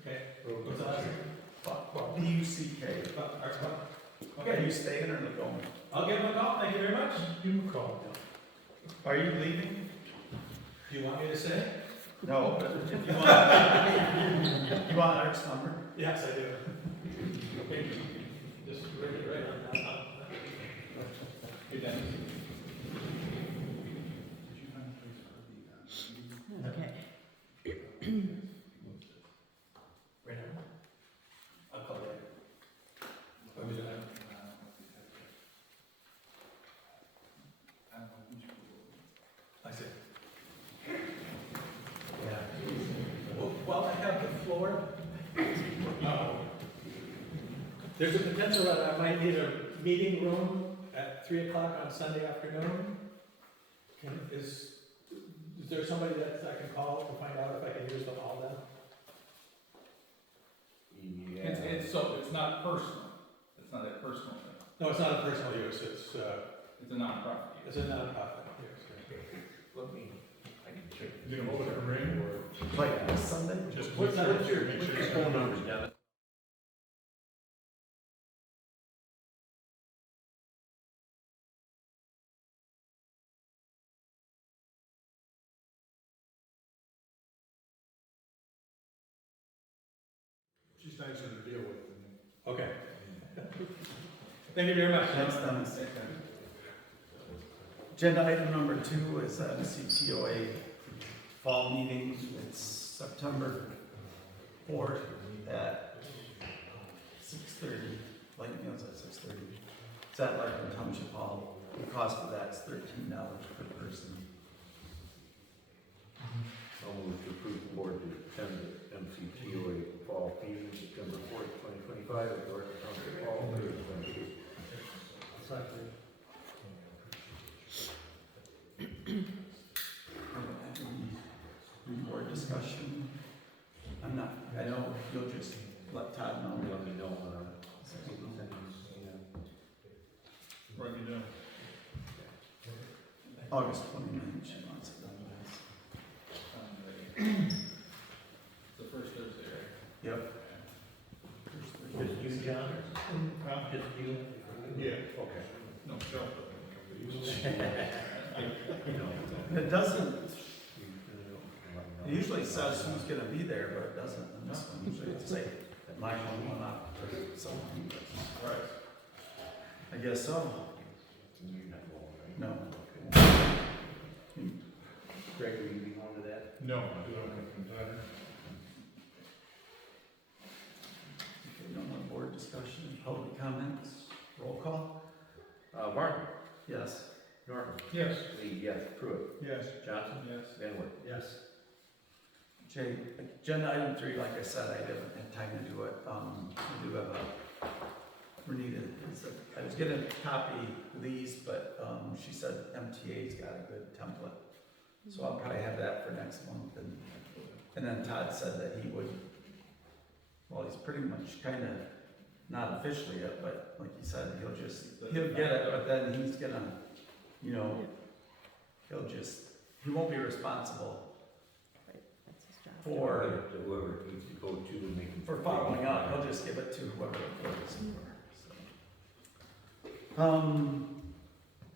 Okay. What's the last name? Buck, B-U-C-K. Art Buck. Are Okay, you staying or going? I'll give him a call, thank you very much. Give him a call. Are you leaving? Do you want me to say? No, but if you want, you want Art's number? Yes, I do. Okay, just write it right on. You're done. Okay. Right now? I'll call you. What was it? I see. Yeah. Well, while I have the floor, there's a potential that I might need a meeting room at 3 o'clock on Sunday afternoon. Is there somebody that I can call to find out if I can use the hall then? It's not personal, it's not a personal thing, No, it's not a personal use, it's it's a nonprofit. a nonprofit. Let me, I can check. Is it over the ring or? Like this Sunday? Just What's make that? sure- make sure Your it's phone on. number's down. She's nicer to deal with than Okay. Thank you very much. Thanks, Dennis. Agenda item number 2 is CTOA fall meetings. It's September 4th at 6:30. Light meals at 6:30. It's at Larkin Township Hall. The cost of that is $13 per person. I'll move to approve the board to attend the MCTOA fall meeting September 4th, 2025 at the Larkin Township Hall. Any board discussion? I know you'll just let Todd know. Let me know when Write me down. August 29th, she wants it done. The first Thursday, right? Yep. Just you, John? Huh? Just you? Yeah. Okay. No, shelf. You know. And it doesn't, it usually says who's gonna be there, but it doesn't in this one. Usually it's like, my one went up or something. Right. I guess so. No. Greg, will you be going to that? No, I don't have from Tyler. Okay, no more board discussion, public comments, roll call? Martin? Yes. Norton? Yes. Lee, yes. Pruitt? Yes. Johnson? Yes. Van Wert? Yes. Jay, agenda item 3, like I said, I didn't have time to do it. We do have I was gonna copy these, but, she said MTA's got a good template. So I'll probably have that for next month, and then Todd said that he would, well, he's pretty much kinda not officially yet, but like you said, he'll get it, but then he's gonna, you know, he won't be responsible Right, that's his job. for, To whoever it needs to go to and make them. for following up, he'll just give it to whoever it goes for, so.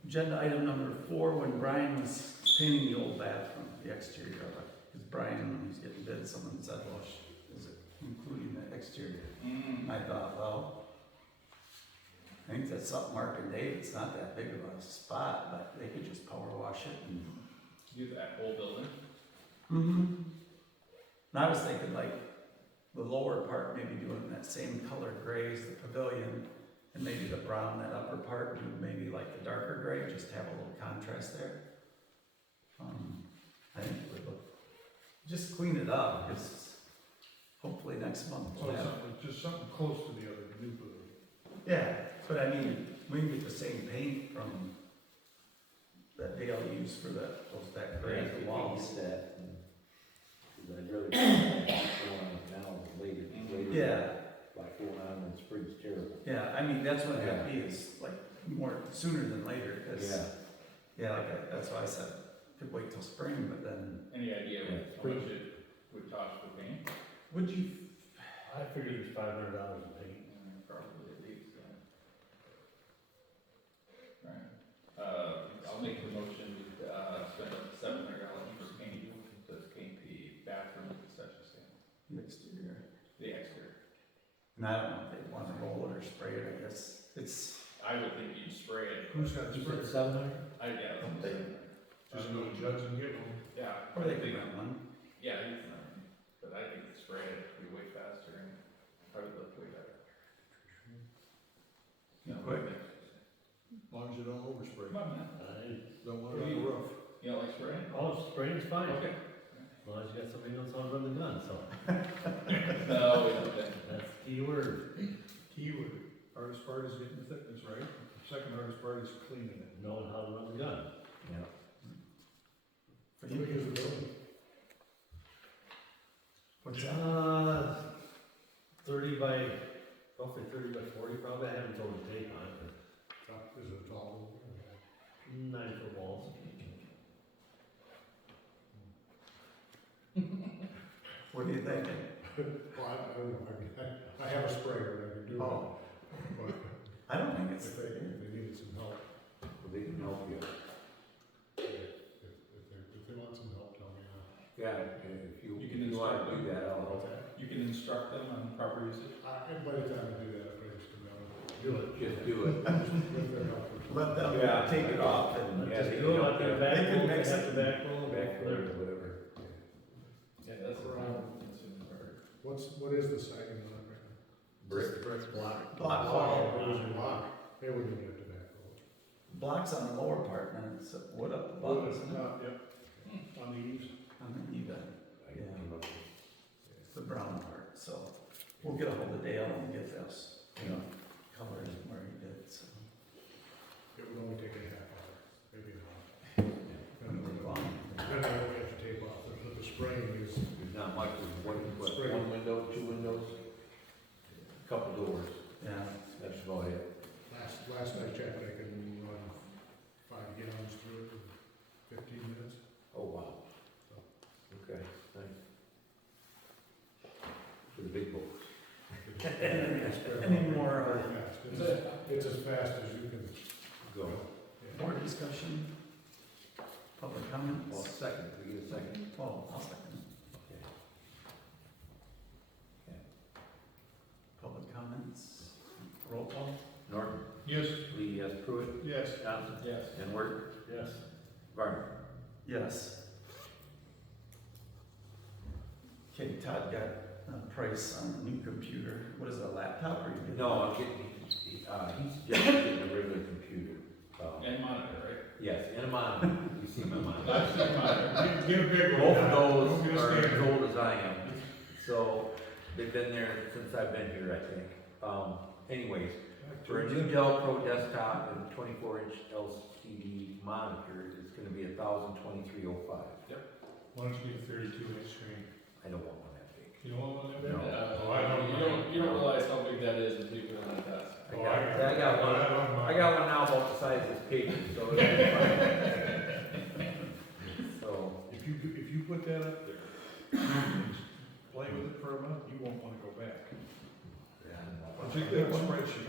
Agenda item number 4, when Brian was painting the old bathroom, the exterior of it, because Brian, when he's getting bids, someone said, well, is it including the exterior? And I thought, well, I think that's something Mark and Dave, it's not that big of a spot, but they could just power wash it and. Do that whole building? Mm-hmm. And I was thinking like, the lower part, maybe doing that same color gray as the pavilion, and maybe the brown, that upper part, do maybe like the darker gray, just have a little contrast there. I think it would look, just clean it up, because hopefully next month So we'll have. just something close to the other, the new pavilion. Yeah, but I mean, we can get the same paint from that Dale used for that gray for walls. That, I'd rather go on now later, Yeah, like going on in spring's terrible. yeah, I mean, that's what it'd be, is like more sooner than later, because, yeah, that's why I said, could wait till spring, but then, Any idea how much it would cost for paint? would you, I figured it's $500 a paint. Probably at least, yeah. Right, I'll make the motion, spend up to $700 for paint, to paint the bathroom with such a standard, the exterior? the exterior. And I don't know if they want to roll it or spray it, I guess, it's, I would think you'd spray it. Who's got the spray? 700? Yeah, Don't they? Just go to Judd's and get one. yeah. or they I could think- rent one. Yeah, you can, but I think spray it would be way faster and probably look way better. You know, Quick. As long as you don't overspray. Come on, man. Don't want it on the roof. You don't like spraying? Oh, spraying's fine. Okay. As long as you got somebody who knows how to run the gun, so. No, we don't think. That's the key word. Keyword, hardest part is getting the thickness right. Second hardest part is cleaning it. Knowing how to run the gun. Yeah. For you, Is the building? what's that? 30 by, roughly 30 by 40 probably. I haven't told the tape on it, Is it tall? but 9-foot walls. What do you think? Well, I don't know, I mean, I have a sprayer that I can do it, Oh, but I don't think it's, if they needed some help, Well, they can help you. if they want some help, tell me. Yeah, if you, You if can you wanna instruct do them. that, I'll help. You can instruct them on proper usage. And by the time I do that, I probably just come down and Do it. Just do it. with their help. let them Yeah. take it off and. Yeah, Just they do it, can let help their you. back They can roll, mix have it. the back roll. Back there or whatever. Yeah, that's the problem. Consuming part. What is the siding on it right now? Brick. Brick block. Block Oh, wall. it was a block. They wouldn't even have to back roll. Blocks on the lower part, and then it's wood up the bottom, isn't it? Yep, on the eaves. On the even, I came up with- it's the brown part, so we'll get a hold of Dale and get those, colors where he did, so. It would only take a half hour, maybe an hour. And move on. Then I don't have to tape off, but the spraying is, There's not much, there's one, Spray. one window, 2 windows, couple doors, Yeah, that's about it. last I checked, I can run 5 gallons through it in 15 minutes. Oh, wow. Okay, thanks. For the big boys. Any more, Very fast. It's as fast as you can Go. Yeah. more discussion? Public Well, comments? second, we get a second. Oh, I'll second. Okay. Public comments? Roll call? Norton, Yes. Lee, yes, Pruitt, Yes. Johnson, Yes. and Word, Yes. Varner. Yes. Okay, Todd got a price on a new computer. What is it, a laptop or you get? No, I'm getting, he's just getting a regular computer. And monitor, right? Yes, and a monitor, you see my monitor. That's the monitor. Get a big one. Both of those Don't get a are as standard. old as I am, so they've been there since I've been here, I think. Anyways, for a new Dell Pro desktop and 24-inch LCD monitor, it's gonna be $1,023.05. Why don't you get a 32-inch screen? I don't want one that big. You know what I'm No. Oh, I don't know. You don't realize how big that is until you put it on a test. I got one now about the size of this paper, so. So, If you put that up there, play with it for a month, you won't wanna go back. I think that spreadsheet.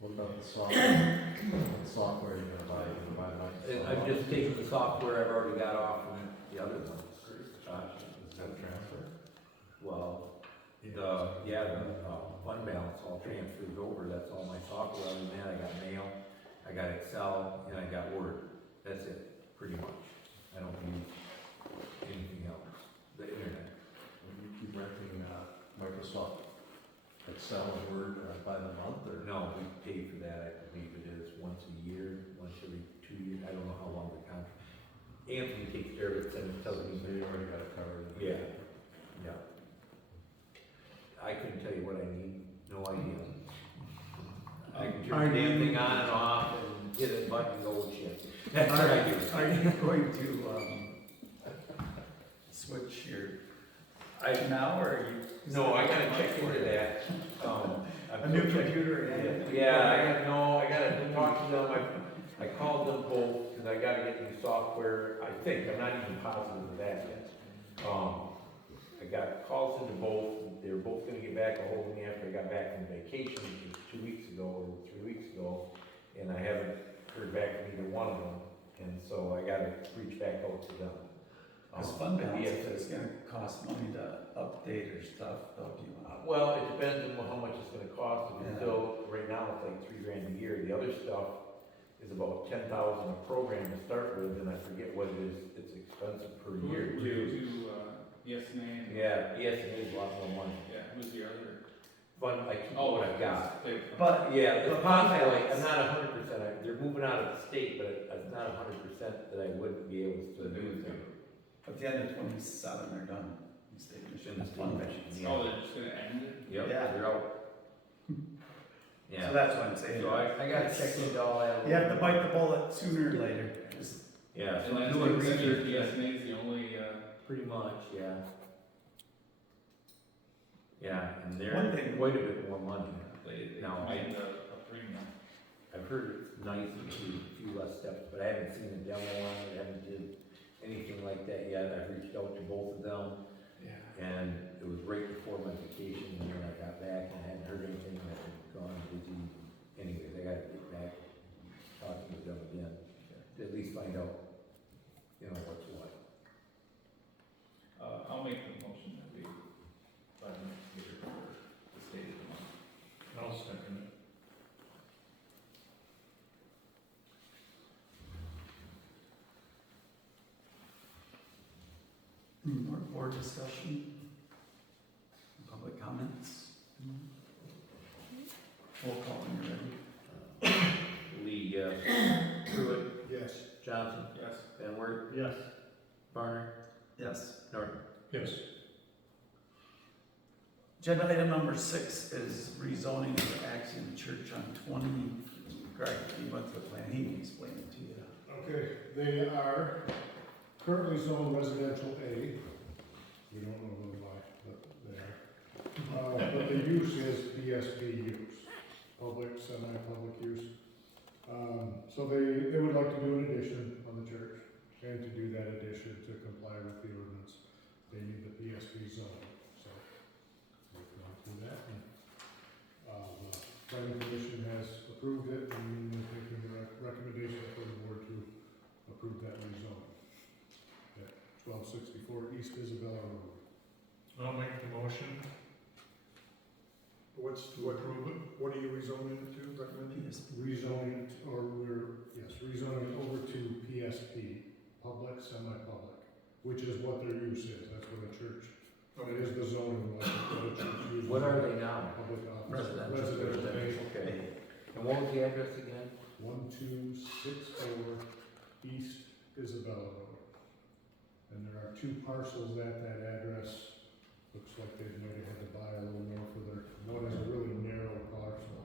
What about the software? What software you're gonna buy? You're gonna buy Microsoft? I'm just taking the software I've already got off from the other one. Is that transfer? Well, the fund balance all transfers over, that's all my software. Other than that, I got mail, I got Excel, and I got Word. That's it, pretty much. I don't use anything else. The internet. Will you keep renting Microsoft Excel and Word by the month, or? No, we pay for that, I believe it is once a year, once every 2 years, I don't know how long the contract. Anthony takes care of it, and tells me. So you already got it covered? Yeah, yeah. I couldn't tell you what I need, no idea. I can turn the damn thing on and off and hit a button and go, "Oh, shit." That's what I do. Are you going to, switch your, now, or are you? No, I gotta check into that. A new computer and. Yeah, I gotta talk to them, I called them both, cause I gotta get new software, I think, I'm not even positive of that yet. I got calls into both, they were both gonna get back a hold of me after I got back from vacation, which was 2 weeks ago, or 3 weeks ago, and I haven't heard back from either one of them, and so I gotta reach back out to them. Cause fund balance, Yes. if it's gonna cost money to update or stuff, though, do you want? Well, it depends on how much it's gonna cost, if it's Yeah. still, right now, it's like $3,000 a year, the other stuff is about 10,000 a program to start with, and I forget what it is, it's expensive per year Who too. yes, name? Yeah, ESNA is a lot more money, Yeah, who's the other? but I keep what I've got. But, Yeah, the But possible, fund like, I'm balance- not 100%, they're moving out of the state, but it's not 100% that I wouldn't be able to use them. at the end of 27, they're done. State In mission, the fund state balance. mission, Oh, yeah. they're just gonna end it? Yep, Yeah. they're out. So Yeah, that's what I'm saying. so I gotta check into all that. You have to bite the bullet sooner or later. Just- Yeah, so And I'm that's doing the research, ESNA is the only, pretty much, yeah. Yeah, and One they're thing- quite a bit more money. they No, command a premium. I've heard it's nice and a few less steps, but I haven't seen a demo on it, I haven't did anything like that yet. I've reached out to both of them, and it was right before my vacation, and then I got back and I hadn't heard anything, I've been gone busy. Anyways, I gotta get back, talking with them again, to at least find out, what's what. I'll make the motion that we, buy the computer for the state of the month. I'll second it. More board discussion? Public comments? Roll call when you're ready. Lee, yes. Pruitt, Yes. Johnson, Yes. Van Wert, Yes. Barner, Yes. Norton. Yes. Agenda item number 6 is rezoning of Axiom Church on 20. Greg, you went to the plan, he can explain it to you. Okay, they are currently zoned residential A. We don't know why, but they are. But the use is PSP use, public, semi-public use. So they would like to do an addition on the church, and to do that addition to comply with the ordinance, they need the PSP zone, so we've gone through that. And, the planning commission has approved it, and they're taking the recommendation for the board to approve that rezoning. At 1264 East Isabella Road. I'll make the motion. What are you rezoning it to, recommending? Rezoning, or rezoning over to PSP, public, semi-public, which is what their use is, that's what a church, it is the zoning, what a church uses. What are they now? Public office. Residential. Residential. Okay. And what was the address again? 1264 East Isabella Road. And there are 2 parcels at that address. Looks like they might have had to buy a little more for their, one is a really narrow parcel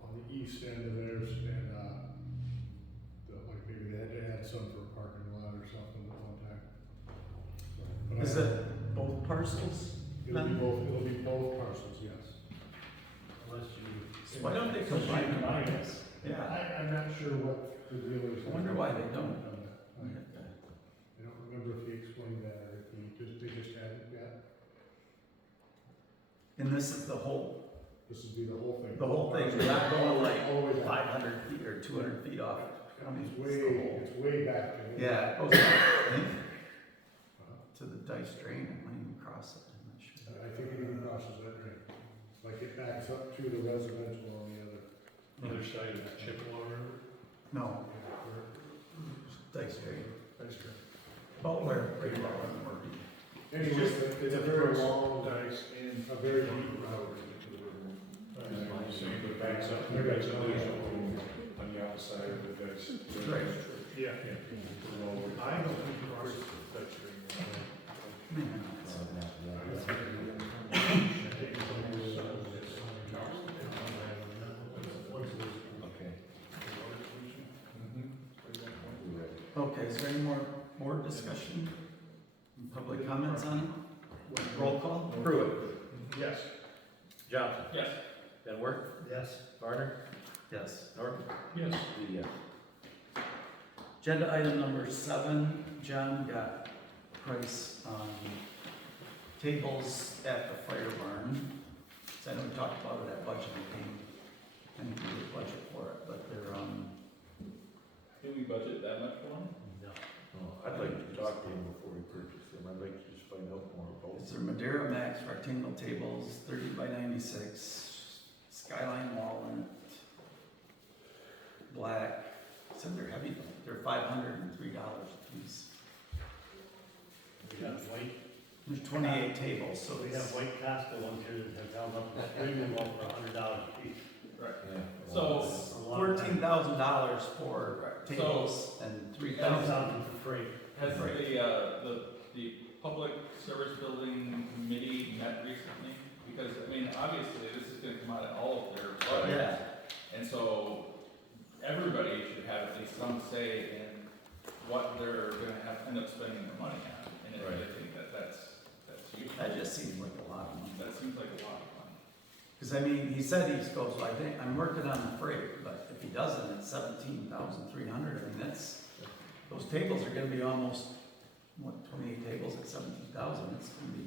on the east end of theirs, and, like maybe they had to add some for a parking lot or something at one time. So, but Is I- it I'm not sure what the deal is. I wonder why they don't. I don't remember if he explained that or if they just hadn't yet. And this is the whole, This would be the whole thing. the whole thing, we're not going like All the way back. 500 feet or 200 feet off. I mean, It's way back. Yeah, it goes up, I think, to the Dice Drain, it might even cross it, I'm not sure. I think it even crosses that drain. Like it backs up to the residential on the other. Other side of Chippewa River. No, Dice Drain, That's true. about where, right about where the Murray. Anyways, it's a very long, Dice and. a very deep road. So it backs up, there is a on the outside of the Dice. Right. Yeah. I don't think you are. Okay, is there any more discussion? Public comments on it? Roll call? Pruitt. Yes. Johnson. Yes. Van Wert. Yes. Varner. Yes. Norton. Yes. Yes. Agenda item number 7, John got price on tables at the fire barn. So I know we talked about it at budget meeting. I think we did budget for it, but they're, Did we budget that much for them? Oh, I'd like to talk to him before we purchase them. I'd like to just find out more about it's their Madeira Max rectangle tables, 30 by 96, skyline wall in it, black. Said they're heavy, they're $503 a piece. We got white, There's 28 tables, so we it's, have white Costco ones here that have gone up to premium one for $100 a piece. Right. Yeah. So, It's a long time. $14,000 for tables and 3,000. 10,000 for free. has the public service building committee met recently? Because, I mean, obviously, this is gonna come out of all of their budgets. Yeah, And so, everybody should have at least some say in what they're gonna end up spending their money on. And I Right. think that's huge. that just seems like a lot of money. That seems like a lot of money. Because I mean, he said he goes, well, I think, I'm working on the freight, but if he doesn't, it's 17,300. I mean, that's, those tables are gonna be almost, what, 28 tables at 17,000, it's gonna be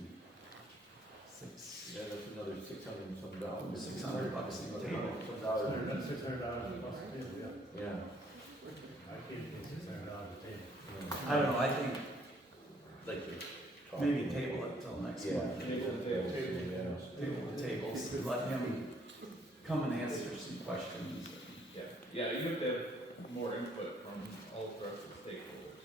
Yeah, that's another $600 and some dollars. $600 a table. Some dollars. That's $600 plus a table, yeah. Yeah. I can't pay $600 a table. I don't know, I think Like to talk. maybe table it till next Yeah. month. Table to table. Yeah. Table the tables, and let him come and answer some questions. Yeah, you have to have more input from all the rest of the stakeholders.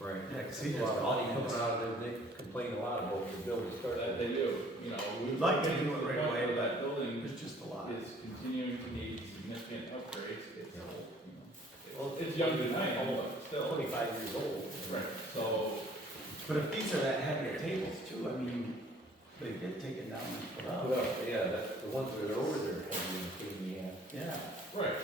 Right. Yeah, 'cause he There's a just lot of called money me. coming out of it, they complain a lot about the bill to start. That they do, you know. We'd like to do it right the point away, of That but building there's just a lot. is continuing to need significant upgrades. It's old, you know. It's young tonight, but still. 25 years old. Right, so, But if these are that heavy tables too, I mean, they get taken down and put up. Well, yeah, that's the ones that are over there, have been pain in the ass. Yeah. right,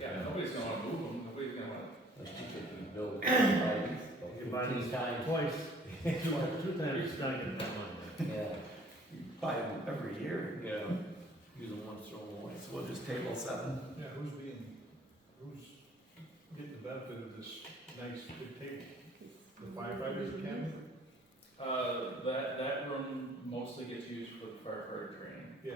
yeah, nobody's gonna wanna move them, nobody's gonna wanna. Let's teach it to be built. You buy these times. twice, two times, it's gonna get that money. Yeah. You buy them every year. Yeah. Use them once, throw them away. So we'll just table 7. Yeah, who's getting the benefit of this nice big table? The firefighters academy? That room mostly gets used for the firefighter training. Yeah.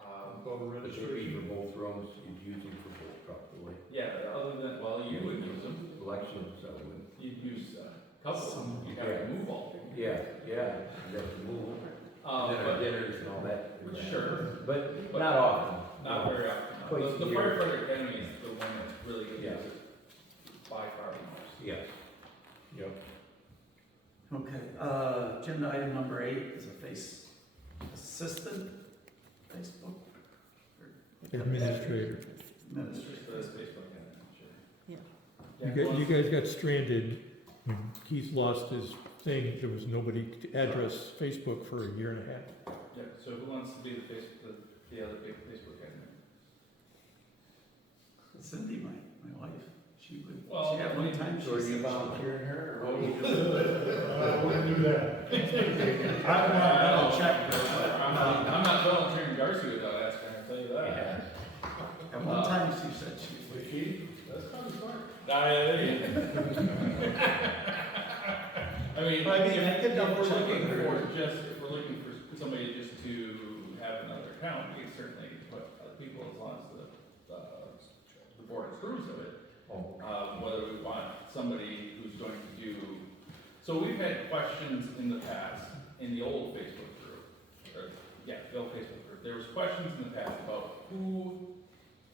All the But you'd be for registration. both rooms, you'd use them for both probably. Yeah, other than, well, you would use them, Elections, I would. you'd use a couple of them, you have to move all of them. Yeah, yeah, you have to move them. And then our But, dinners and all that. sure, But But not often. not very often. no. Twice a The year. firefighter academy is the one that really gets Yeah. used by far the most. Yes. Yep. Okay, agenda item number 8 is a face assistant, Facebook. Administrator. Administrator. For this Facebook academy, sure. Yeah. You guys got stranded when Keith lost his thing, there was nobody to address Facebook for a year and a half. Yeah, so who wants to be the other big Facebook admin? Cindy, my wife, she would, Well, she had one time, she So are you said, volunteering her or what? I wouldn't do that. I don't check, I'm not volunteering Darcy without asking her, I'll tell you that. at one time she said she I mean, I mean, I could if double we're check looking with her. if we're looking for somebody just to have another account, we can certainly put other people as long as the board approves of it. Whether we want somebody who's going to do, so we've had questions in the past, in the old Facebook group, the old Facebook group, there was questions in the past about who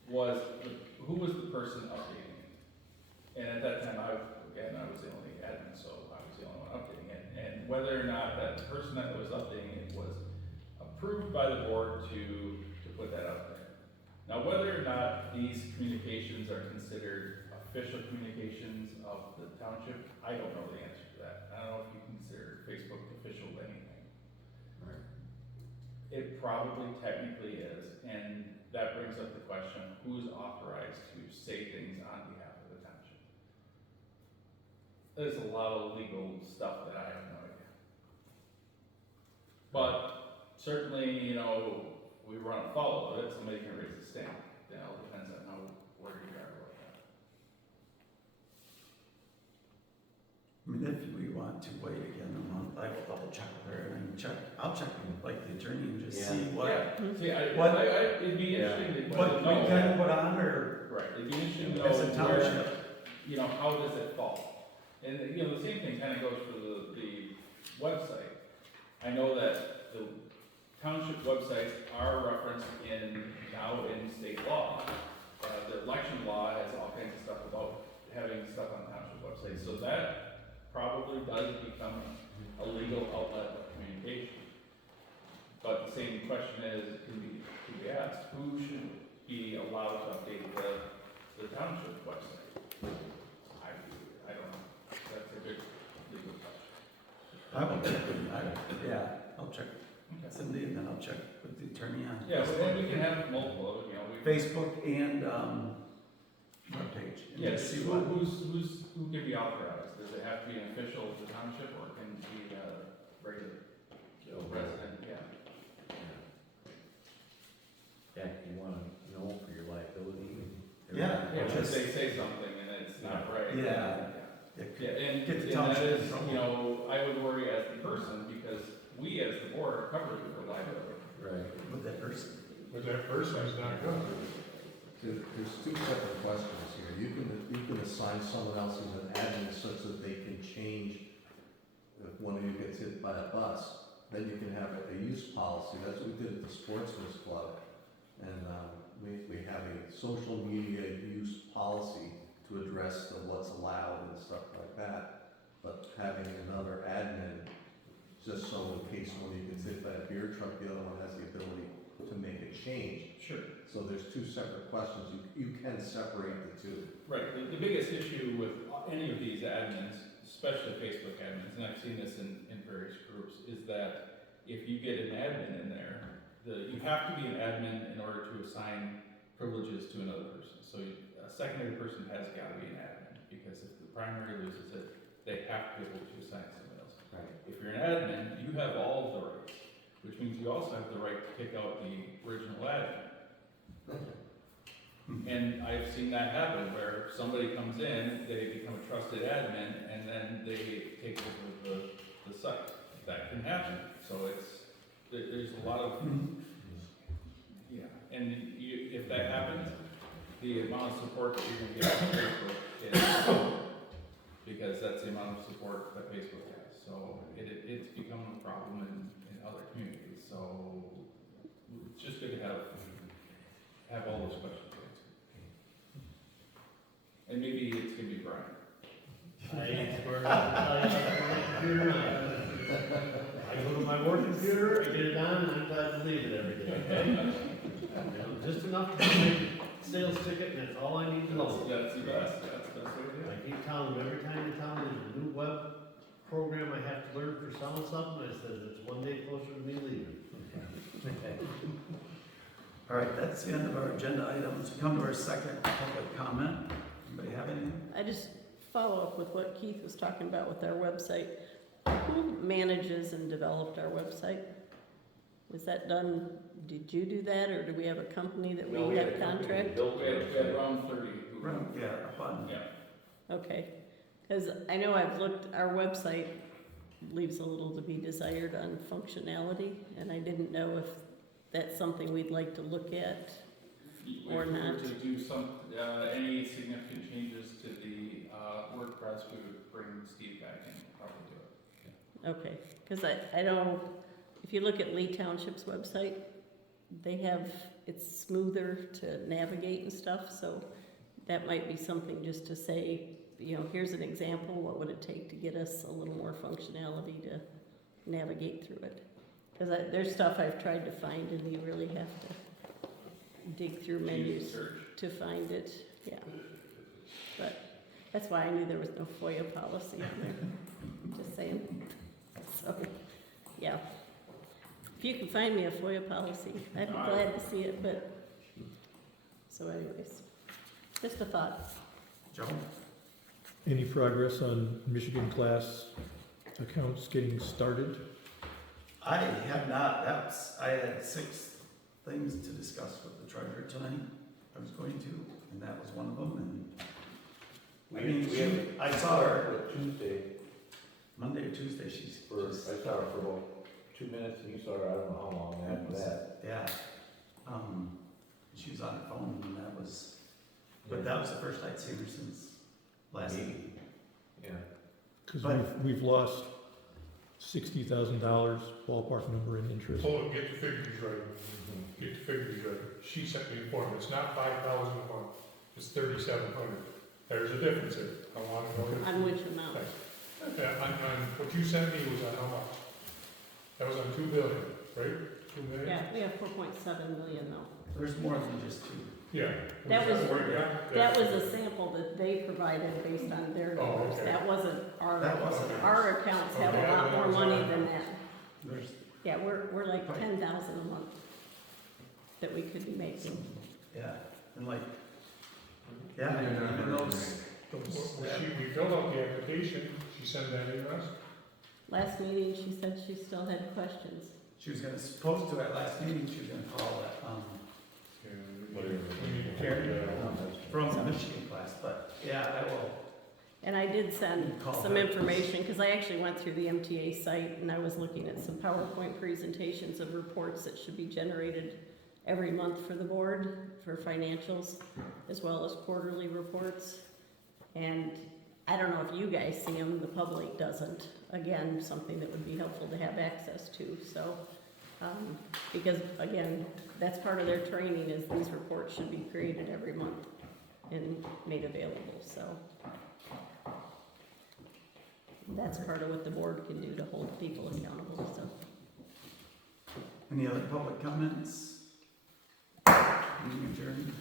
was the person updating it. And at that time, I was the only admin, so I was the only one updating it. And whether or not that person that was updating it was approved by the board to put that out there. Now, whether or not these communications are considered official communications of the township, I don't know the answer to that. I don't know if you consider Facebook official anything. Right. It probably technically is, and that brings up the question, who's authorized to say things on behalf of the township? There's a lot of legal stuff that I have no idea. But certainly, you know, we run afoul of it, somebody can raise a stink. It all depends on where you are with that. I mean, if we want to wait again a month, I will double check with her, and then I'll check with like the attorney and just see what See, What- it'd be interesting to we know. can put on, or Right, it'd be interesting to as a know where, township. you know, how does it fall? And, you know, the same thing kind of goes for the website. I know that the township websites are referenced now in state law. The election law has all kinds of stuff about having stuff on township websites, so that probably does become a legal outlet of communication. But the same question can be asked, who should be allowed to update the township website? I don't know, that's a good legal question. I will check I'll check Cindy, and then I'll check with the attorney on Yeah, but then we can have multiple, you know, Facebook and, webpage. and Yeah, just see who what. who can be authorized? Does it have to be an official of the township, or can it be a regular resident? Yeah. Yeah, you wanna know for your liability and Yeah. Yeah, if just- they say something and it's not right. Yeah. Yeah, and Get the that township in is, trouble. you know, I would worry as the person, because we as the board are covered for liability. Right. With that person. But that person's not good. There's two separate questions here. You can assign someone else as an admin such that they can change if one of you gets hit by a bus. Then you can have a use policy. That's what we did at the Sportsman's Club. And we have a social media use policy to address what's allowed and stuff like that. But having another admin, just so in case one of you gets hit by a beer truck, the other one has the ability to make a change. Sure. So there's two separate questions. You can separate the two. Right, the biggest issue with any of these admins, especially Facebook admins, and I've seen this in various groups, is that if you get an admin in there, you have to be an admin in order to assign privileges to another person. So a secondary person has got to be an admin, because if the primary loses it, they have to be able to assign someone else. Right. If you're an admin, you have all of the rights, which means you also have the right to kick out the original admin. And I've seen that happen, where somebody comes in, they become a trusted admin, and then they take over the site. That can happen, so there's a lot of, yeah, and if that happens, the amount of support that you're gonna get from Facebook is, because that's the amount of support that Facebook has, so it's become a problem in other communities, so it's just good to have all those questions answered. And maybe it's gonna be Brian. I ain't smart enough to tell you how to run a computer. I go to my work computer, I get it done, and I'm glad to leave it every day, okay? You know, just enough to make a sales ticket, and that's all I need to know. That's the best way to do I it. keep telling them, every time they tell me there's a new web program I have to learn for selling something, I said, it's one day closer to me leaving. All right, that's the end of our agenda items. We come to our second public comment. Anybody have anything? I just follow up with what Keith was talking about with our website. Who manages and developed our website? Was that done, did you do that, or do we have a company that we have contract? We had around 30 who. Yeah, fun. Yeah. Okay, because I know I've looked, our website leaves a little to be desired on functionality, and I didn't know if that's something we'd like to look at. If Or we were not. to do some, any significant changes to the, WordPress, we would bring Steve back in, probably do it. Okay, because I know, if you look at Lee Township's website, they have, it's smoother to navigate and stuff, so that might be something just to say, you know, here's an example, what would it take to get us a little more functionality to navigate through it? Because there's stuff I've tried to find and you really have to dig through menus Search. to find it, yeah. But that's why I knew there was no FOIA policy on there, just saying. So, yeah. If you can find me a FOIA policy, I'd be glad to see it, but, so anyways, just a thought. Joe? Any progress on Michigan class accounts getting started? I have not, I had 6 things to discuss with the treasurer tonight. I was going to, and that was one of them, and I saw her Tuesday, Monday or Tuesday, she's just, I saw her for about 2 minutes, and you saw her, I don't know how long after that. yeah. She was on her phone, and that was, but that was the first I'd seen her since last meeting. Yeah. Because But- we've lost $60,000 ballpark number in interest. Hold it, get the figures right, get the figures right. She sent me a form, it's not 5,000 a month, it's 3,700. There's a difference there, I want to know. On which amount? Yeah, on what you sent me was on how much? That was on 2 billion, right? 2 million? Yeah, we have 4.7 million though. There's more than just 2. Yeah. That was- Yeah. That was a sample that they provided based on their Oh, numbers. okay. That wasn't our, That wasn't. our accounts have a Okay. lot more money than that. There's, Yeah, we're like Right. 10,000 a month that we could be making. yeah, and like, yeah, and those, We filled out the application, she sent that in to us. Last meeting, she said she still had questions. she was supposed to at last meeting, she was gonna call that, from the Michigan class, but yeah, I will. And I did send Call some her. information, because I actually went through the MTA site and I was looking at some PowerPoint presentations of reports that should be generated every month for the board, for financials, as well as quarterly reports. And I don't know if you guys see them, the public doesn't. Again, something that would be helpful to have access to, so. Because again, that's part of their training, is these reports should be created every month and made available, so. That's part of what the board can do to hold people accountable, so. Any other public comments? Meeting adjourned.